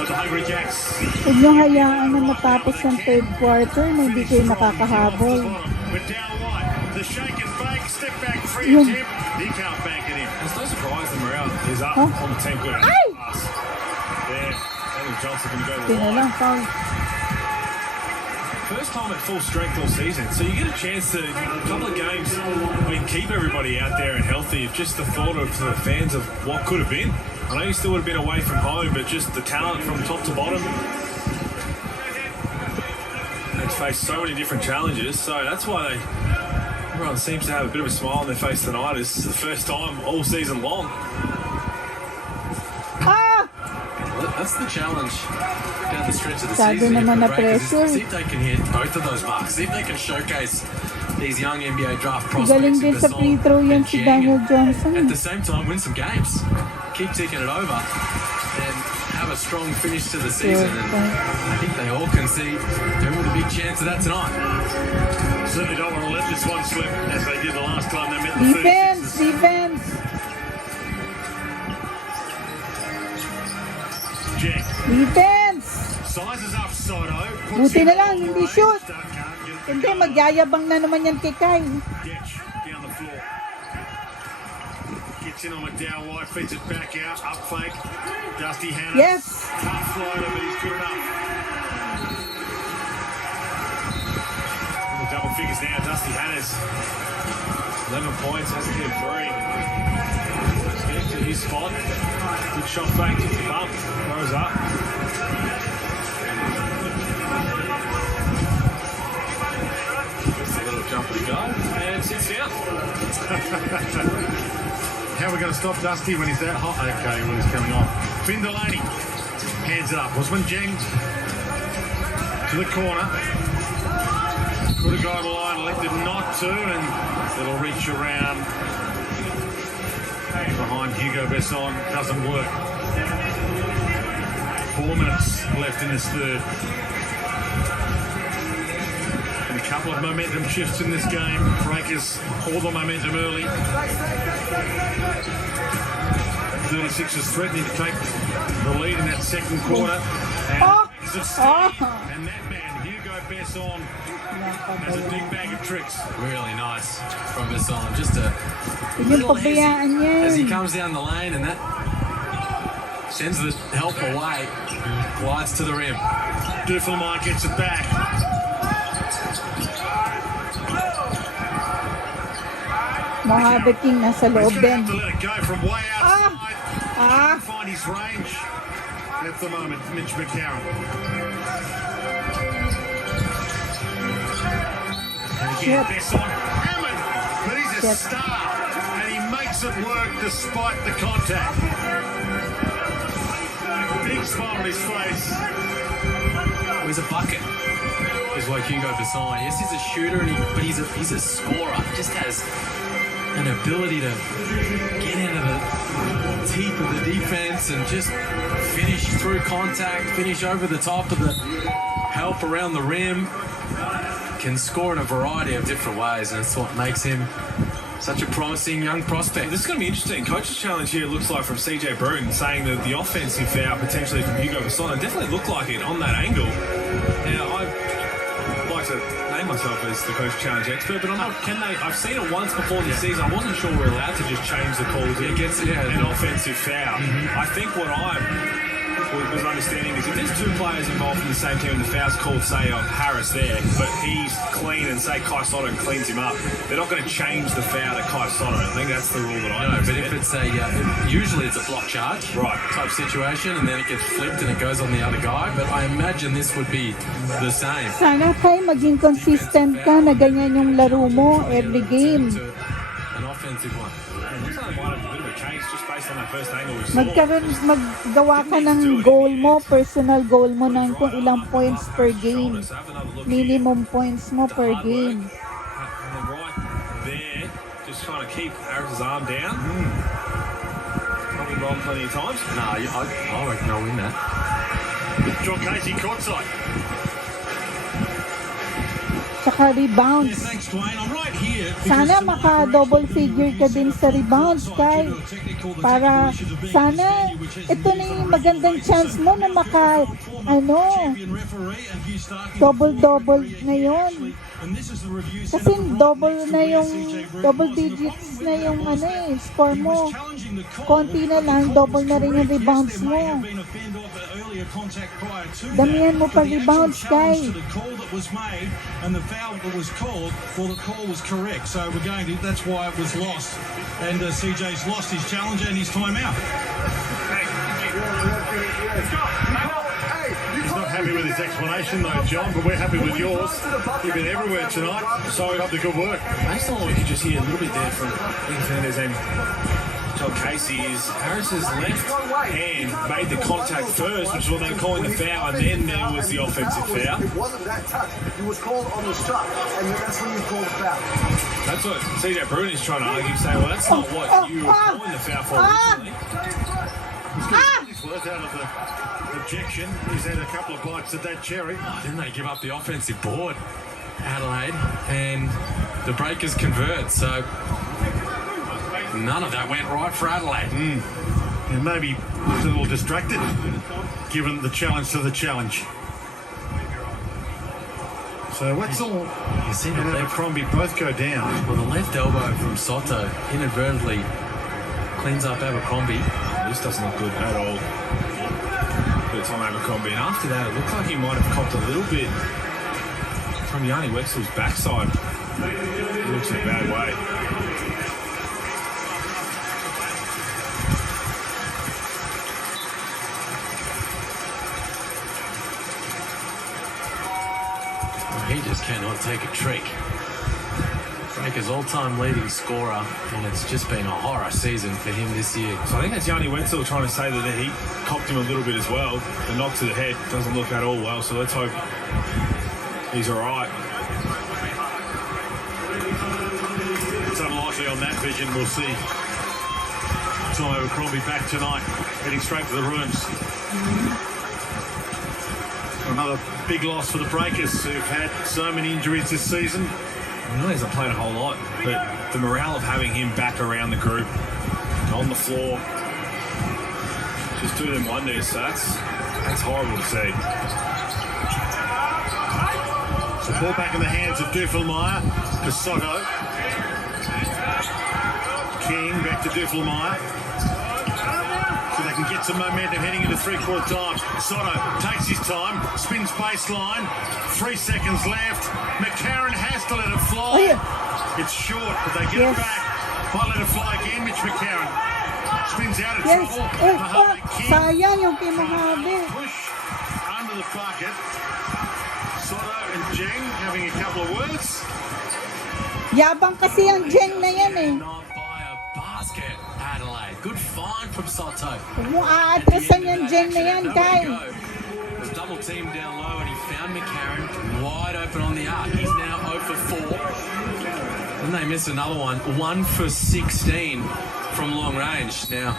of the Hungry Jacks. Huwag niyong hayaan na matapos ng 3rd quarter na hindi kayo nakakahabol. With Dalla White, the shake and bake, step back, free attempt. He can't bank it in. It's no surprise that Morale is up on the team good pass. Yeah, Daniel Johnson can go to the line. First time at full strength all season, so you get a chance to, a couple of games, keep everybody out there and healthy. Just the thought of the fans of what could have been. I know you still would have been away from home, but just the talent from top to bottom. They've faced so many different challenges, so that's why everyone seems to have a bit of a smile on their face tonight. It's the first time all season long. That's the challenge down the stretch of the season. See if they can hit both of those marks. See if they can showcase these young NBA draft prospects. Galing din sa free throw yan si Daniel Johnson. At the same time, win some games. Keep ticking it over and have a strong finish to the season. And I think they all can see they're with a big chance of that tonight. Certainly don't want to let this one slip as they did the last time they met the Defense! Jack. Defense! Sizes up Sotto. Buti na lang, hindi shoot. Hindi, magyayabang na naman yan kay Kai. Getch down the floor. Gets in on McDowell White, feeds it back out, up fake. Dusty Hannah. Yes! Tough floater, but he's good enough. Double figures now, Dusty Hannah's 11 points, hasn't hit 3. Getting to his spot. Good shot fake, hits the bump, throws up. Just a little jumper to go, and sits down. How are we going to stop Dusty when he's that hot? Okay, when he's coming off. Finn Delaney. Hands it up. Usman Jeng to the corner. Could have gone line, elected not to, and it'll reach around behind Hugo Besson. Doesn't work. 4 minutes left in this third. And a couple of momentum shifts in this game. Breakers all the momentum early. 36 is threatening to take the lead in that second quarter. And and that man, Hugo Besson, has a big bag of tricks. Really nice from Besson. Just a little hazy as he comes down the lane, and that sends the help away. Glides to the rim. Duffelmeyer gets it back. Mojave King nasa loob He's din. going to have to let it go from way outside. Find his range at the moment, Mitch McCarron. And again, Besson hammered, but he's a star, and he makes it work despite the contact. Big smile on his face. Well, he's a bucket, is what Hugo Besson. Yes, he's a shooter, but he's a scorer. He just has an ability to get into the teeth of the defense and just finish through contact, finish over the top of the help around the rim. Can score in a variety of different ways, and that's what makes him such a promising young prospect. This is going to be interesting. Coach's challenge here looks like from CJ Bruton saying that the offensive foul potentially from Hugo Besson. It definitely looked like it on that angle. Now, I'd like to name myself as the coach challenge expert, but I'm not. I've seen it once before this season. I wasn't sure we're allowed to just change the calls against an offensive foul. I think what was understanding is if there's two players involved in the same team and the foul's called, say, on Harris there, but he's clean and say Kai Sotto cleans him up, they're not going to change the foul to Kai Sotto. I think that's the rule that I know. But if it's usually it's a block charge type situation, and then it gets flipped and it goes on the other guy, but I imagine this would be the same. Sana Kai maging consistent ka na ganyan yung laro mo every game. An offensive one. Looks like it might have a bit of a change just based on that first angle we saw. Maggawa ka ng goal mo, personal goal mo ng kung ilang points per game. Minimum points mo per game. And then right there, just trying to keep Harris's arm down. Not been wrong plenty of times. No, I reckon I'll win that. John Casey courtside. Tsaka rebounds. Thanks, Dwayne. I'm right here. Sana maka-double figure ka din sa rebounds, Kai. Para sana ito na yung magandang chance mo na double-double na yun. Kasi double digits na yung score mo. Konti na lang, double na rin yung rebounds mo. Damihan mo pa rebounds, Kai. And the foul that was called, well, the call was correct. So that's why it was lost. And CJ's lost his challenge and his timeout. He's not happy with his explanation though, John, but we're happy with yours. You've been everywhere tonight, so we've got the good work. Based on what we could just hear a little bit there from Fernandez and John Casey, is Harris's left hand made the contact first, which is what they were calling the foul, and then there was the offensive foul. It wasn't that touch. It was called on the shot, and that's when you call the foul. That's what CJ Bruton is trying to argue, saying, well, that's not what you were calling the foul for originally. He's worth out of the ejection. He's had a couple of bites at that cherry. Then they give up the offensive board, Adelaide, and the Breakers convert. So none of that went right for Adelaide. And maybe he's a little distracted, given the challenge to the challenge. So what's all? You see the And left, Abercrombie both go down. well, the left elbow from Sotto inadvertently cleans up Abercrombie. This doesn't look good at all. But it's on Abercrombie. And after that, it looked like he might have copped a little bit from Yanni Wexler's backside. It looks in a bad way. He just cannot take a trick. Baker's all-time leading scorer, and it's just been a horror season for him this year. So I think that's Yanni Wenzel trying to say that he cocked him a little bit as well. The knock to the head doesn't look at all well, so let's hope he's all right. It's unlikely on that vision. We'll see Tom Abercrombie back tonight, heading straight to the rooms. Another big loss for the Breakers, who've had so many injuries this season. I know he hasn't played a whole lot, but the morale of having him back around the group, on the floor, just do them wonders. That's horrible to see. So ball back in the hands of Duffelmeyer. Kai Sotto. King back to Duffelmeyer. So they can get some momentum heading into three-quarter time. Sotto takes his time, spins baseline. 3 seconds left. McCarron has to let it fly. Oh, yeah. It's short, but they get it back. Might let it fly again, Mitch McCarron. Spins out of trouble. Mohamed King. Sayang yung kay Mohamed. Push under the bucket. Sotto and Jeng having a couple of words. Yabang kasi ang Jeng na yan eh. Not by a basket, Adelaide. Good find from Sotto. Huwag mo aatrasan yung Jeng na yan, Kai. The double team down low, and he found McCarron wide open on the arc. He's now 0 for 4. Then they miss another one. 1 for 16 from long range. Now,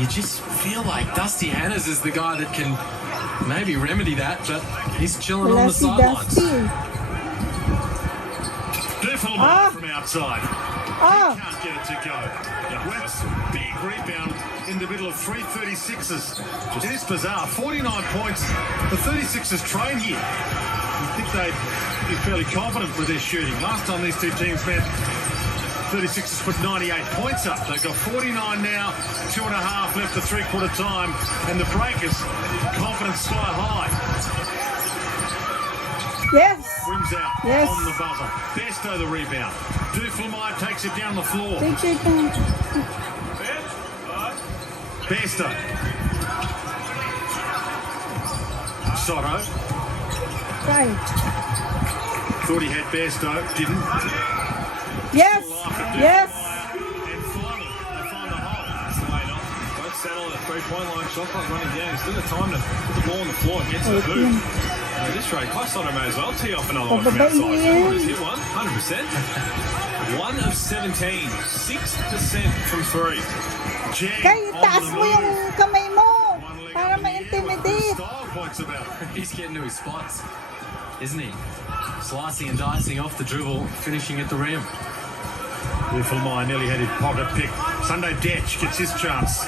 you just feel like Dusty Hannahs is the guy that can maybe remedy that, but he's chilling on the sidelines. Duffelmeyer from outside. He can't get it to go. West, big rebound in the middle of 336ers. It is bizarre. 49 points. The 36ers train here. I think they'd be fairly confident with their shooting. Last time these two teams met, 36ers put 98 points up. They've got 49 now, 2.5 left to three-quarter time, and the Breakers, confidence sky high. Yes. Rims out Yes. on the buzzer. Besto the rebound. Duffelmeyer takes it down the floor. Take your time. Besto. Sotto. Right. Thought he had Besto, didn't. Yes. Yes. And finally, they find the hole. That's the way not. Don't settle at 3-point line. Shot clock running down. He's still got time to put the ball on the floor and get to the hoop. At this rate, Kai Sotto may as well tee off another one from outside. Just hit one, 100%. 1 of 17, 6% from 3. Kaya taas mo yung kamay mo para ma-intimidate. He's getting to his spots, isn't he? Slicing and dicing off the dribble, finishing at the rim. Duffelmeyer nearly had his pocket pick. Sunday Detch gets his chance.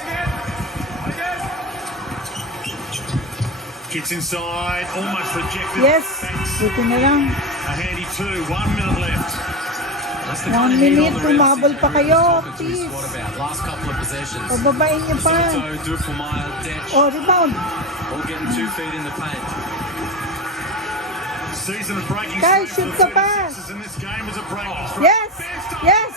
Gets inside, almost rejected. Yes. Buti na lang. A handy 2, 1 minute left. That's the 1 kind of heat minute, on the rim tumabol pa Sydney kayo, was talking to his please. squad about. Last couple of possessions. Pababain niyo pa. Sotto, Duffelmeyer, Detch, Oh, rebound. all getting 2 feet in the paint. Season of breaking Kai, streak shoot for the ka pa. 36ers in this game as a breaking streak. Yes. Yes.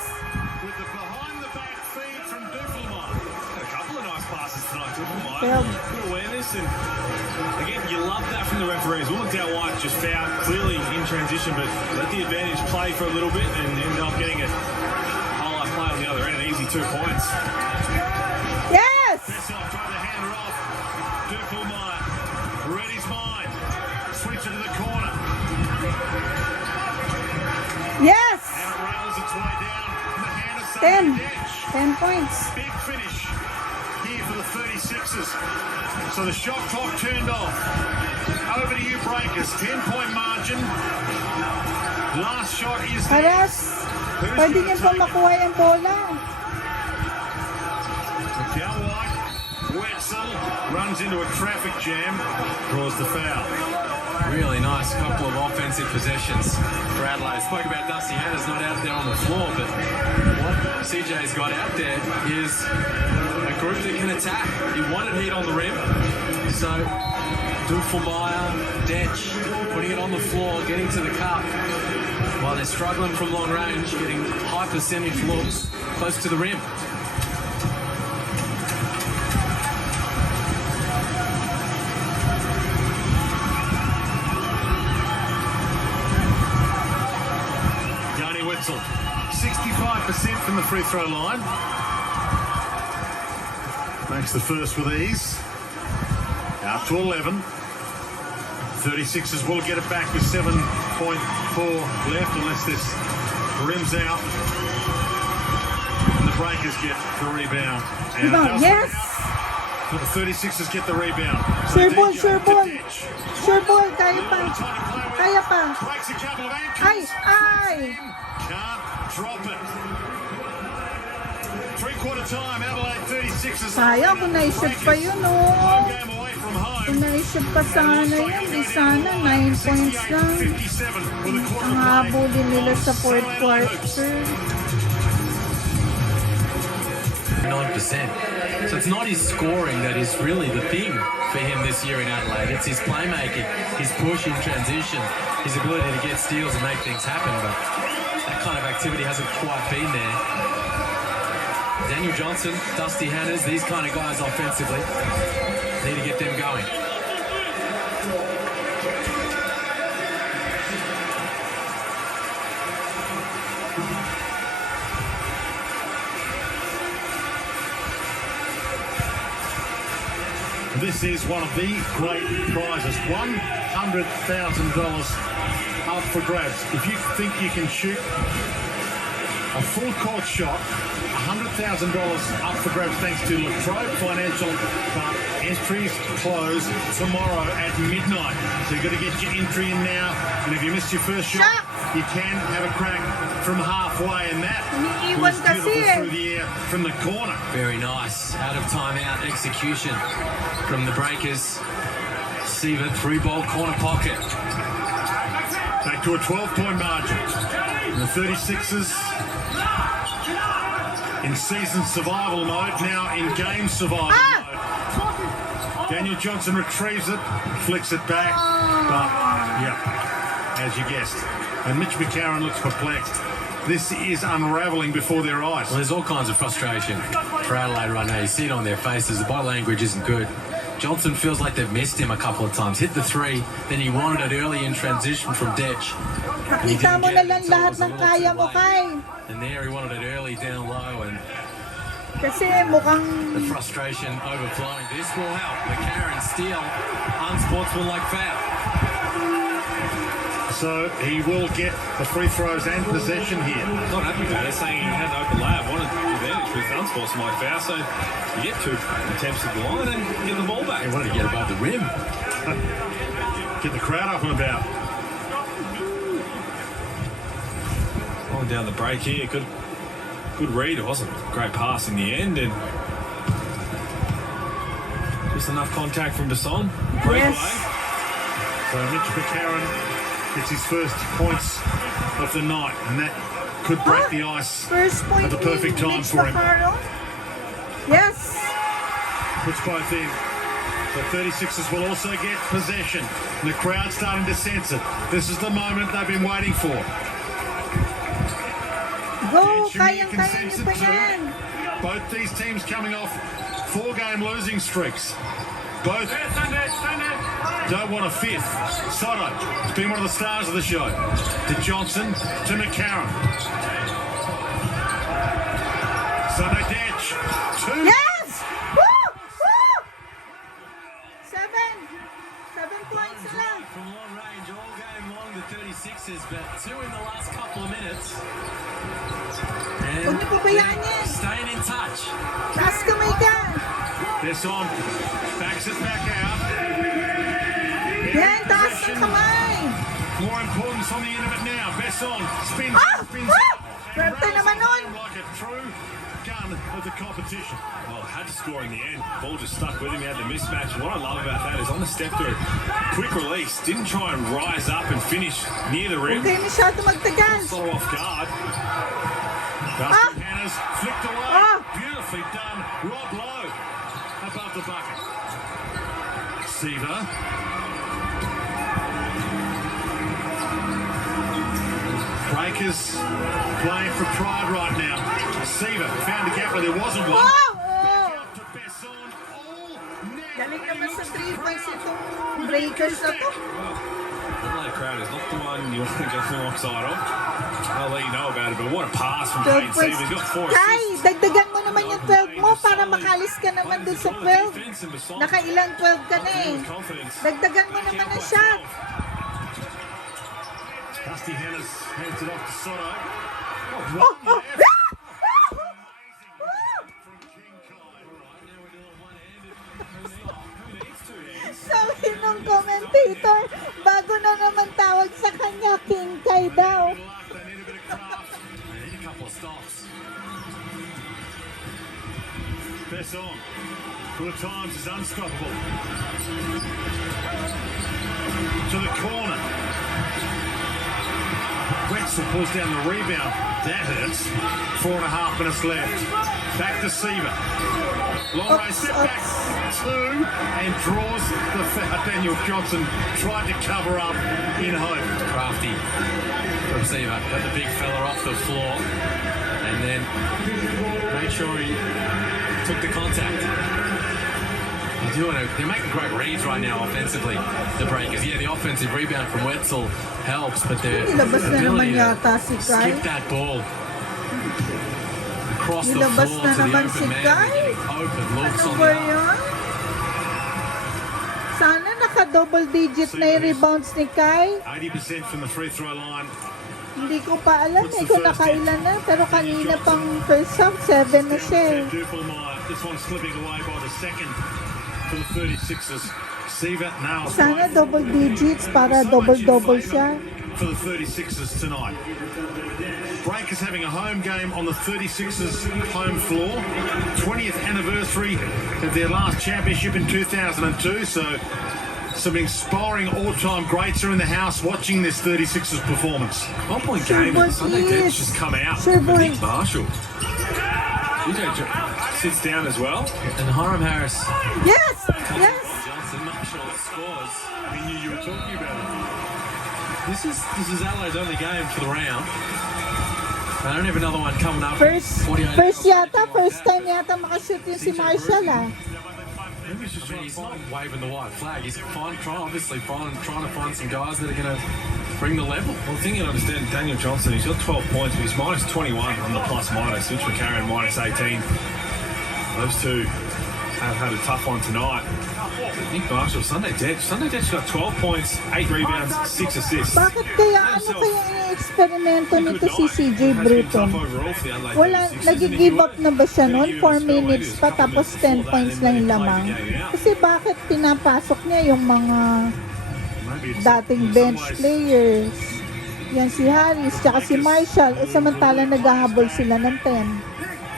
With the behind-the-back feed from Duffelmeyer. Had a couple of nice passes tonight, Duffelmeyer. Yeah. Good awareness, and again, you love that from the referees. We'll look down White just fouled clearly in transition, but let the advantage play for a little bit and end up getting a highlight play on the other end, an easy 2 points. Yes. Bessoff tried to hand her off. Duffelmeyer read his mind. Switch it to the corner. Yes. And it rails its way down. In the hand of 10. Sunday Detch. 10 points. Big finish here for the 36ers. So the shot clock turned off. Over to you, Breakers. 10-point margin. Last shot is Aras. Who's Pwede gonna niyo pa take it? makuha yung bola. Down White. Wetzel runs into a traffic jam. Draws the foul. Really nice couple of offensive possessions for Adelaide. Spoke about Dusty Hannahs not out there on the floor, but what CJ's got out there is a group that can attack. He wanted heat on the rim, so Duffelmeyer, Detch, putting it on the floor, getting to the cup, while they're struggling from long range, getting high percentage looks close to the rim. cancelled. 65% from the free throw line. Makes the first with ease. Out to 11. 36ers will get it back with 7.4 left unless this rims out. And the Breakers get the rebound. And Yes! But the 36ers get the rebound. Sure ball, sure ball. Sure ball, kaya pa. Kaya pa. Breaks a couple of Ay, ankles. ay. Can't drop it. Three-quarter time, Adelaide 36ers. Sayang kung naisip pa yun, Home oh. game away from home. Kung naisip pa sana yun, di sana 9 points lang. 57 with a quarter Ang play. habulin nila sa fourth quarter. 9%. So it's not his scoring that is really the thing for him this year in Adelaide. It's his playmaking, his push in transition, his ability to get steals and make things happen. But that kind of activity hasn't quite been there. Daniel Johnson, Dusty Hannahs, these kind of guys offensively need to get them going. This is one of the great prizes. $100,000 up for grabs. If you think you can shoot a full court shot, $100,000 up for grabs thanks to Latrobe Financial. But entries close tomorrow at midnight. So you've got to get your entry in now. And if you missed your first shot, you can have a crack from halfway. And that was beautiful through the air from the corner. Very nice. Out of timeout execution from the Breakers. Sievert, through ball, corner pocket. Back to a 12-point margin. And the 36ers in season survival mode, now in game survival mode. Daniel Johnson retrieves it, flicks it back, but, yeah, as you guessed. And Mitch McCarron looks perplexed. This is unravelling before their eyes. Well, there's all kinds of frustration for Adelaide right now. You see it on their faces. The body language isn't good. Johnson feels like they've missed him a couple of times. Hit the three, then he wanted it early in transition from Detch. Nakita mo na lang lahat ng kaya mo, Kai. And there he wanted it early down low, and Kasi mukhang... the frustration overflowing. This will help. McCarron steal, unsportsmanlike foul. So he will get the free throws and possession here. Not happy with it. They're saying he had an open layup, wanted advantage with unsportsmanlike foul, so you get 2 attempts at the line and get the ball back. He wanted to get above the rim. Get the crowd up and about. On down the break here, good read. It wasn't a great pass in the end, and just enough contact from Basson. Breakaway. So Mitch McCarron gets his first points of the night, and that could break the ice First point at the perfect time Mitch for him. McCarron. Yes. Puts both in. The 36ers will also get possession. The crowd starting to sense it. This is the moment they've been waiting for. Go, Jimmy can kayang-kaya sense niyo pa it too. yan. Both these teams coming off 4-game losing streaks. Both don't want a fifth. Sotto has been one of the stars of the show. To Johnson, to McCarron. Sotto Detch. 2. Yes! Woo! Woo! 7 points na lang. From long range all game long, the 36ers, but 2 in the last couple of minutes. Huwag niyo pabayaan yan. Staying in touch. Taas kamay ka. Besson backs it back out. Yan, taas ng kamay. More importance on the end of it now. Besson spins, spins. Swerte naman nun. Like a true gun of the competition. Well, had to score in the end. Ball just stuck with him. He had the mismatch. What I love about that is on the step through, quick release. Didn't try and rise up and finish near the rim. Huwag kayo masyado magtagal. Sort of off guard. Dusty Hannahs flicked away. Beautifully done. Rob Lowe above the bucket. Seaver. Breakers playing for pride right now. Seaver found a gap where there wasn't one. To Besson. All net. Galing naman sa 3 points itong Breakers na to. Adelaide crowd is not the one you want to get the wrong side of. I'll let you know about it, but what a pass from 12 Kai points. Sotto. He's got 4 Kai, assists. dagdagan mo naman yung 12 mo para makalis ka naman dun sa 12. Nakailang 12 ka na eh. Dagdagan mo naman ang shot. Dusty Hennis hands it off to Sotto. Oh, oh. Sabi ng commentator, bago na naman tawag sa kanya, King Kai daw. They need a bit of craft. They need a couple of stops. Besson, for the times, is unstoppable. To the corner. Wetzel pulls down the rebound. That hurts. 4.5 minutes left. Back to Seaver. Long range step back. Two. And draws the foul. Daniel Johnson tried to cover up in hope. Crafty from Seaver. Got the big fella off the floor. And then made sure he took the contact. They're making great reads right now offensively, the Breakers. Yeah, the offensive rebound from Wetzel helps, but their Nilabas na naman ability yata to si Kai. skip that ball across the Nilabas floor na to the naman open si man, Kai. getting open looks Ano on ba the arc. yun? Sana naka-double digit na yung rebounds ni Kai. 80% from the free throw line. Hindi ko pa alam eh kung nakailan na. Pero kanina pang first half, 7 na siya eh. This one slipping away by the second for the 36ers. Seaver nails Sana double digits para double-double siya. for the 36ers tonight. Breakers having a home game on the 36ers home floor. 20th anniversary of their last championship in 2002. So some inspiring all-time greats are in the house watching this 36ers performance. 1 point game, and Sunday Deb's just come out. Nick Marshall. DJ sits down as well. And Hiram Harris. Yes! Yes! Johnson Marshall scores. We knew you were talking about it. This is Adelaide's only game for the round. They don't have another one coming up. First time yata makashoot yung si Marshall ah. Maybe he's not waving the white flag. He's trying to find some guys that are going to bring the level. Well, the thing you understand, Daniel Johnson, he's got 12 points, but he's minus 21 on the plus-minus. Mitch McCarron minus 18. Those two have had a tough one tonight. Nick Marshall, Sunday Deb's got 12 points, 8 rebounds, 6 assists. Bakit kaya ano kaya i-eksperimento nito si CJ Bruton? Wala, nag-give up na ba siya noon? 4 minutes pa tapos 10 points lang yung lamang. Kasi bakit pinapasok niya yung mga dating bench players? Yan si Harris, tsaka si Marshall, samantala naghahabol sila ng 10.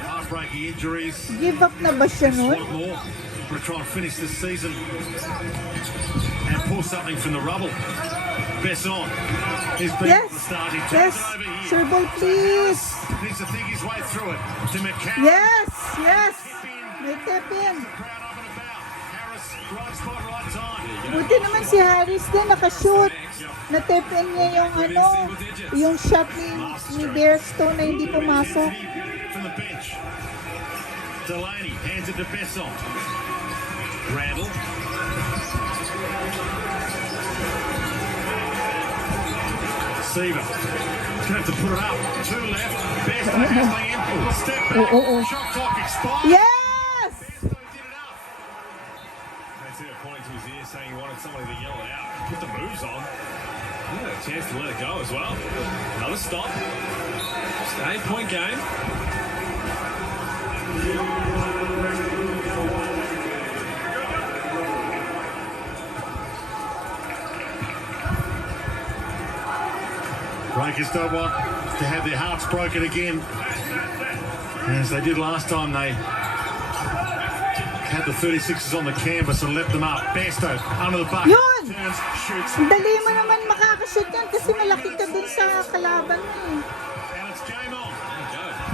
Heartbreaking injuries. Give up na ba siya noon? Going to try and finish this season and pull something from the rubble. Besson is being Yes, the starting. yes, Over here. Sir Ball, please. Needs to think his way through it to McCarron. Yes, yes. May tap in. Crowd up and about. Harris, right spot, right time. Buti naman si Harris din nakashoot. Na-tap in niya yung yung shot ni Bearstone na hindi pumasok. From the bench. Delaney hands it to Besson. Randall. Seaver. He's going to have to put it up. 2 left. Best handling in. Step back. Shot clock expired. Yes! They see a point to his ear saying he wanted somebody to yell it out. Put the moves on. He had a chance to let it go as well. Another stop. Just an 8-point game. Breakers don't want to have their hearts broken again. As they did last time, they had the 36ers on the canvas and left them up. Basto under the bucket. Yun! Turns, shoots. Dali mo naman makakashoot yan kasi malaki ka dun sa kalaban mo eh. And it's game on.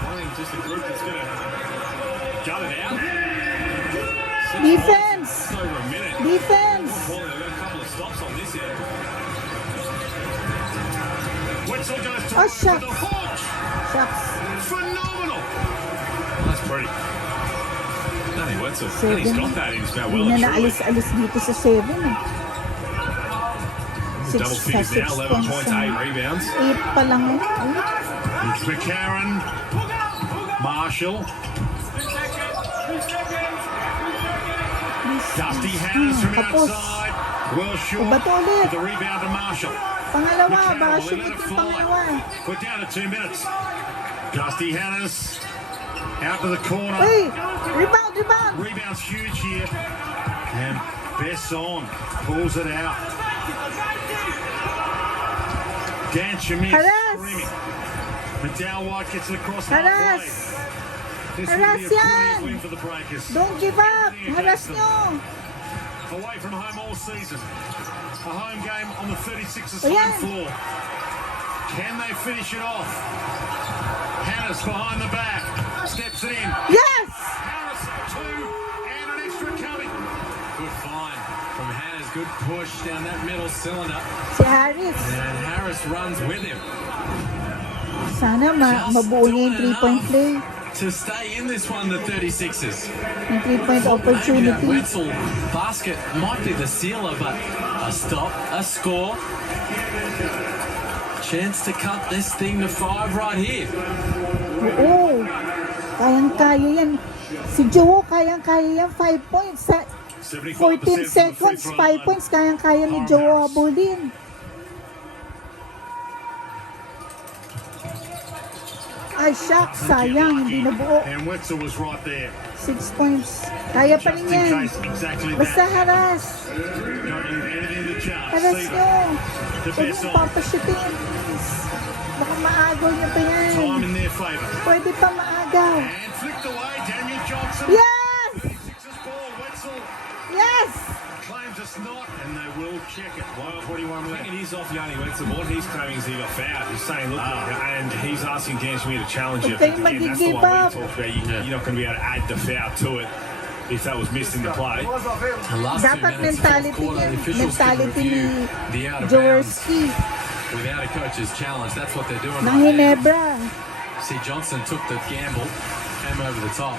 Wanting just a group that's going to gut it out. Defense! Just over a minute. Defense! Well, they've got a couple of stops on this end. Wetzel goes to Oh, work shucks. with the Hawks. Shucks. Phenomenal. That's pretty. Danny Wetzel. And he's got that in his mouth. Well Hindi and na truly. naalis-alis dito sa 7 eh. Double figures now, 11 points, 8 rebounds. 8 pa lang eh. It's McCarron. Marshall. Dusty Harris from Tapos. outside. Well short. Bato ulit. The rebound to Marshall. Pangalawa, baka McCarron will shoot let it yung fly. pangalawa. We're down to 2 minutes. Dusty Harris out to the corner. Uy! Rebound! Rebound's huge here. And Besson pulls it out. Dan Shamir Haras! screaming. McDowell White gets it across Haras! halfway. This Haras would be a yan! brilliant win for the Breakers. Don't give up! Haras nyo! Away from home all season. A home game on the 36ers Ayan. home floor. Can they finish it off? Harris behind the back. Steps it in. Yes! Harris, 2, and an extra coming. Good find from Hannah's. Good push down that middle cylinder. Si Harris. And Harris runs with him Sana mabuo niya yung 3-point play. to stay in this one, the 36ers. Yung 3-point Maybe that opportunity. Wetzel basket might be the sealer, but a stop, a score. Chance to cut this thing to 5 right here. Oo. Kayang-kaya yan. Si Joe, kayang-kaya yan. 5 points. Sa 14 seconds, 5 points. Kayang-kaya ni Joe habulin. Ay, shock. Sayang. Hindi nabuo. And Wetzel was right there. 6 points. Kaya pa rin Just in yan. case, exactly Basta that. haras. Don't leave anything to chance. Haras See nyo. the Huwag best mong on. papashutin. Baka maagaw niyo pa yan. Time in their favour. Pwede pa maagaw. And flicked away, Daniel Johnson. Yes! 36ers ball, Wetzel Yes! claims it's not, and they will check it. 1:41 I left. think it is off Yanni Wetzel. What he's claiming is he got fouled. He's saying, look, and he's asking Dan Schmier to challenge it. Okay, But again, that's the mag-give one we up. talked about. You're not going to be able to add the foul to it if that was missed in the play. The last 2 Dapat minutes of fourth mentality quarter, niya. the officials could Mentality review ni the out of bounds Jaworski without a coach's challenge. That's what they're doing ng right now. Hinebra. See, Johnson took the gamble, came over the top.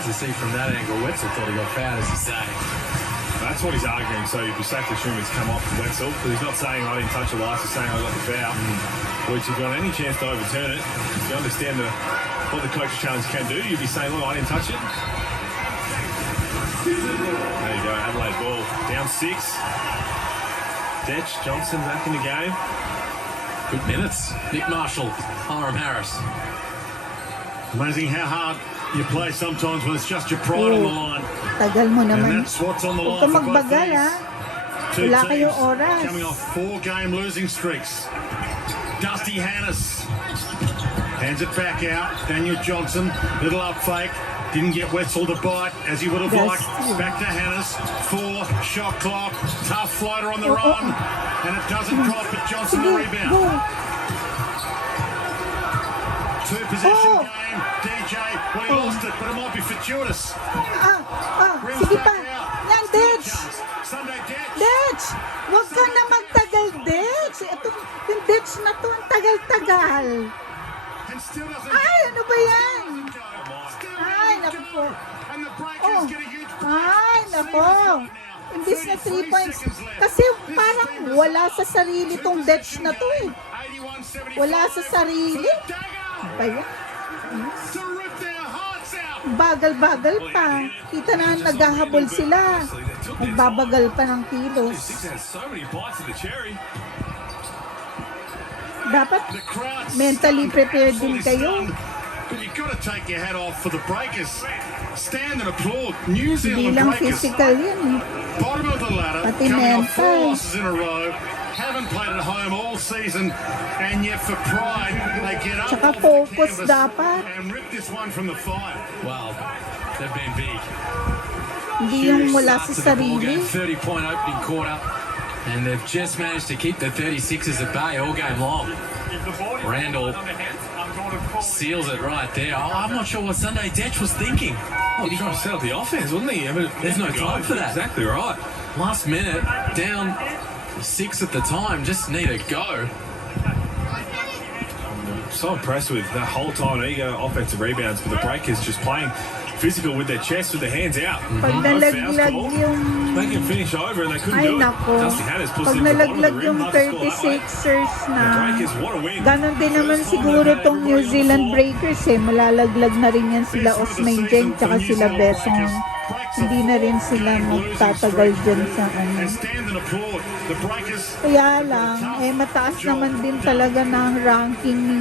As you see from that angle, Wetzel thought he got fouled, as you say. That's what he's arguing. So you'd be safe to assume it's come off to Wetzel because he's not saying I didn't touch the lights. He's saying I got the foul. Which you've got any chance to overturn it. If you understand what the coach's challenge can do, you'd be saying, look, I didn't touch it. There you go, Adelaide ball. Down 6. Detch, Johnson back in the game. Good minutes. Nick Marshall, Hiram Harris. Amazing how hard you play sometimes when it's just your pride on the line. Tagal mo And naman. that's what's on the Huwag line ka for both magbagal, ha? these two Wala teams. kayong oras. Coming off 4-game losing streaks. Dusty Harris hands it back out. Daniel Johnson, little up fake. Didn't get Wetzel to bite as he would have liked. Back to Hannes. 4, shot clock. Tough floater on the run. And it doesn't drop, but Johnson the Sige, rebound. go. 2-possession Oh. game. DJ, well, he lost it, but it might be fortuitous. Brings sige pa. Yan, Detch. Sunday Detch. Detch! Huwag ka na magtagal, Detch. Ito, yung Detch na to, ang tagal-tagal. And still doesn't Ay, ano ba yan? Still Ay, doesn't naku. go. And the Breakers Oh. get a huge Ay, nako. Imbis na 3 points. Kasi parang wala sa sarili tong Detch na to eh. Wala sa sarili. Ano ba yan? To rip their hearts out. Bagal-bagal pa. Kita na naghahabol sila. Nagbabagal pa ng kilos. Six has so many bites of the cherry. Dapat The crowd mentally stunned, prepared din absolutely kayo. stunned. But you've got to take your hat off for the Breakers. Stand and applaud. New Hindi Zealand lang Breakers. physical yan eh. Bottom of the ladder, Pati coming off 4 mental. losses in a row, haven't played at home all season, and yet for pride, they get up Tsaka off the focus canvas dapat. and rip this one from the fire. Wow, they've been big. Hindi yung wala sa Start to the ball sarili. game, 30-point opening quarter, and they've just managed to keep the 36ers at bay all game long. Randall seals it right there. Oh, I'm not sure what Sunday Detch was thinking. Oh, he's trying to set up the offense, wasn't he? I mean, There's no time for that. Exactly right. Last minute, down 6 at the time, just need a go. So impressed with that whole time. There you go, offensive rebounds, but the Breakers just playing physical with their chest, with their hands out. Pag No fouls nalaglag called. yung... They can finish over and they couldn't Ay do it. nako, Dusty Hannahs puts pag it at the bottom of the nalaglag rim. yung Hard to score that way. 36ers The na, Breakers, what a win. ganon din naman siguro tong New Zealand Breakers eh. Malalaglag na rin yan sila Osman Jeng tsaka sila Besson. Hindi na rin sila magtatagal dyan sa ano. And stand and applaud. The Breakers. Kaya lang, eh mataas naman din talaga ng ranking ni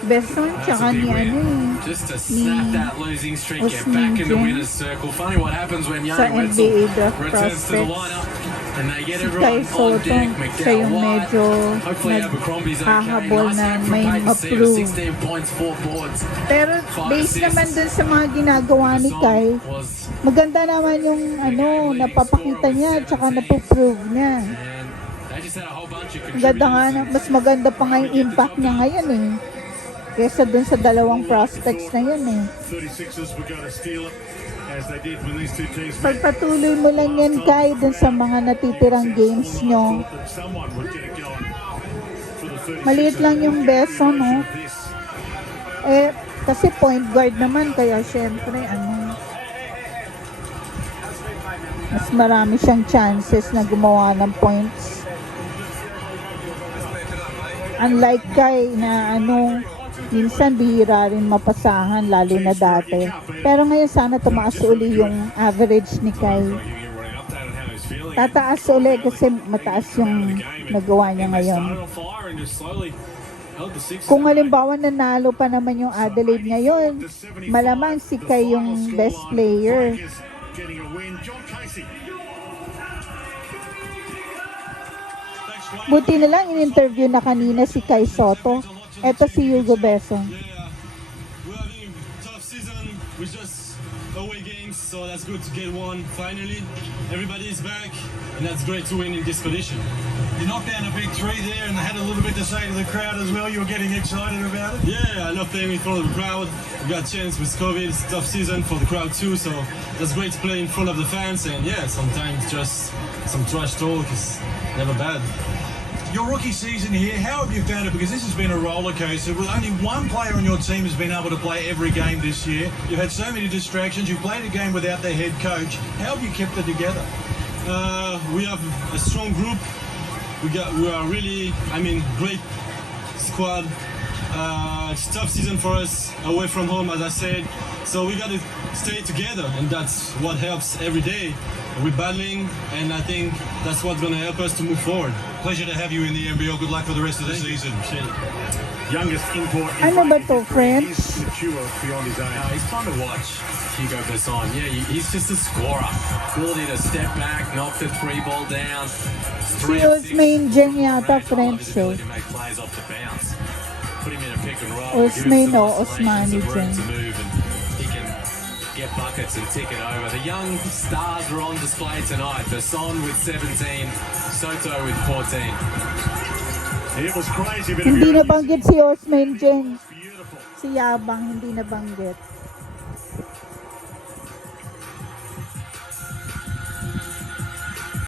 Besson tsaka ni ano eh. Just to snap that losing streak, get Osman back in the Jeng. winner's circle. Funny what happens when Sa Yanni NBA Wetzel draft returns to the prospects. lineup and they get Si Kai everyone on Sotto, deck. siya yung McDowell medyo White. Hopefully Abercrombie's okay. naghahabol Nice na game from may Peyton Sievers, ma-prove. 16 points, 4 boards. Pero based naman dun sa mga ginagawa ni Kai, Was maganda naman yung ano, napapakita niya tsaka napoprove niya. and they just had a whole bunch of Ang ganda nga, contributors. mas maganda pa nga yung impact niya ngayon eh. Kesa dun sa dalawang prospects na yun eh. 36ers were going to steal it, as they did when these two teams met. Pagpatuloy mo lang yan Kai dun sa mga natitirang games nyo. Thought that someone would get it going for the 36ers. Maliit lang yung Besson, no? This. Eh, kasi point guard naman, kaya syempre, ano, mas marami siyang chances na gumawa ng points. Unlike Kai na ano, minsan bihira rin mapasahan, lalo na dati. Pero ngayon sana tumaas uli yung average ni Kai. Tataas uli kasi mataas yung nagawa niya ngayon. Kung halimbawa nanalo pa naman yung Adelaide ngayon, malamang si Kai yung best player. Getting a win. John Casey. Buti na lang in-interview na kanina si Kai Sotto. Eto si Hugo Besson. We're having a tough season with just away games, so that's good to get one finally. Everybody is back, and that's great to win in this condition. You knocked down a big three there and had a little bit to say to the crowd as well. You were getting excited about it. Yeah, I love playing in front of the crowd. We got a chance with COVID. It's a tough season for the crowd too, so that's great to play in front of the fans. And yeah, sometimes just some trash talk is never bad. Your rookie season here, how have you found it? Because this has been a roller coaster. With only one player on your team has been able to play every game this year. You've had so many distractions. You've played a game without their head coach. How have you kept it together? We have a strong group. We are really, great squad. It's a tough season for us away from home, as I said. So we got to stay together, and that's what helps every day. We're battling, and I think that's what's going to help us to move forward. Pleasure to have you in the NBL. Good luck for the rest of the season. Youngest import. Ano ba to, French? He's mature beyond his age. He's fun to watch, Hugo Besson. Yeah, he's just a scorer. Ability to step back, knock the three ball down. Si Osman Jeng yata French eh. To make plays off the bounce. Put him in a pick and roll. Osman give him o some Osmani isolations of room Jeng. to move, and he can get buckets and tick it over. The young stars are on display tonight. Besson with 17, Sotto with 14. It was crazy, but Hindi nabanggit si Osman Jeng. beautiful. Si Yabang hindi nabanggit.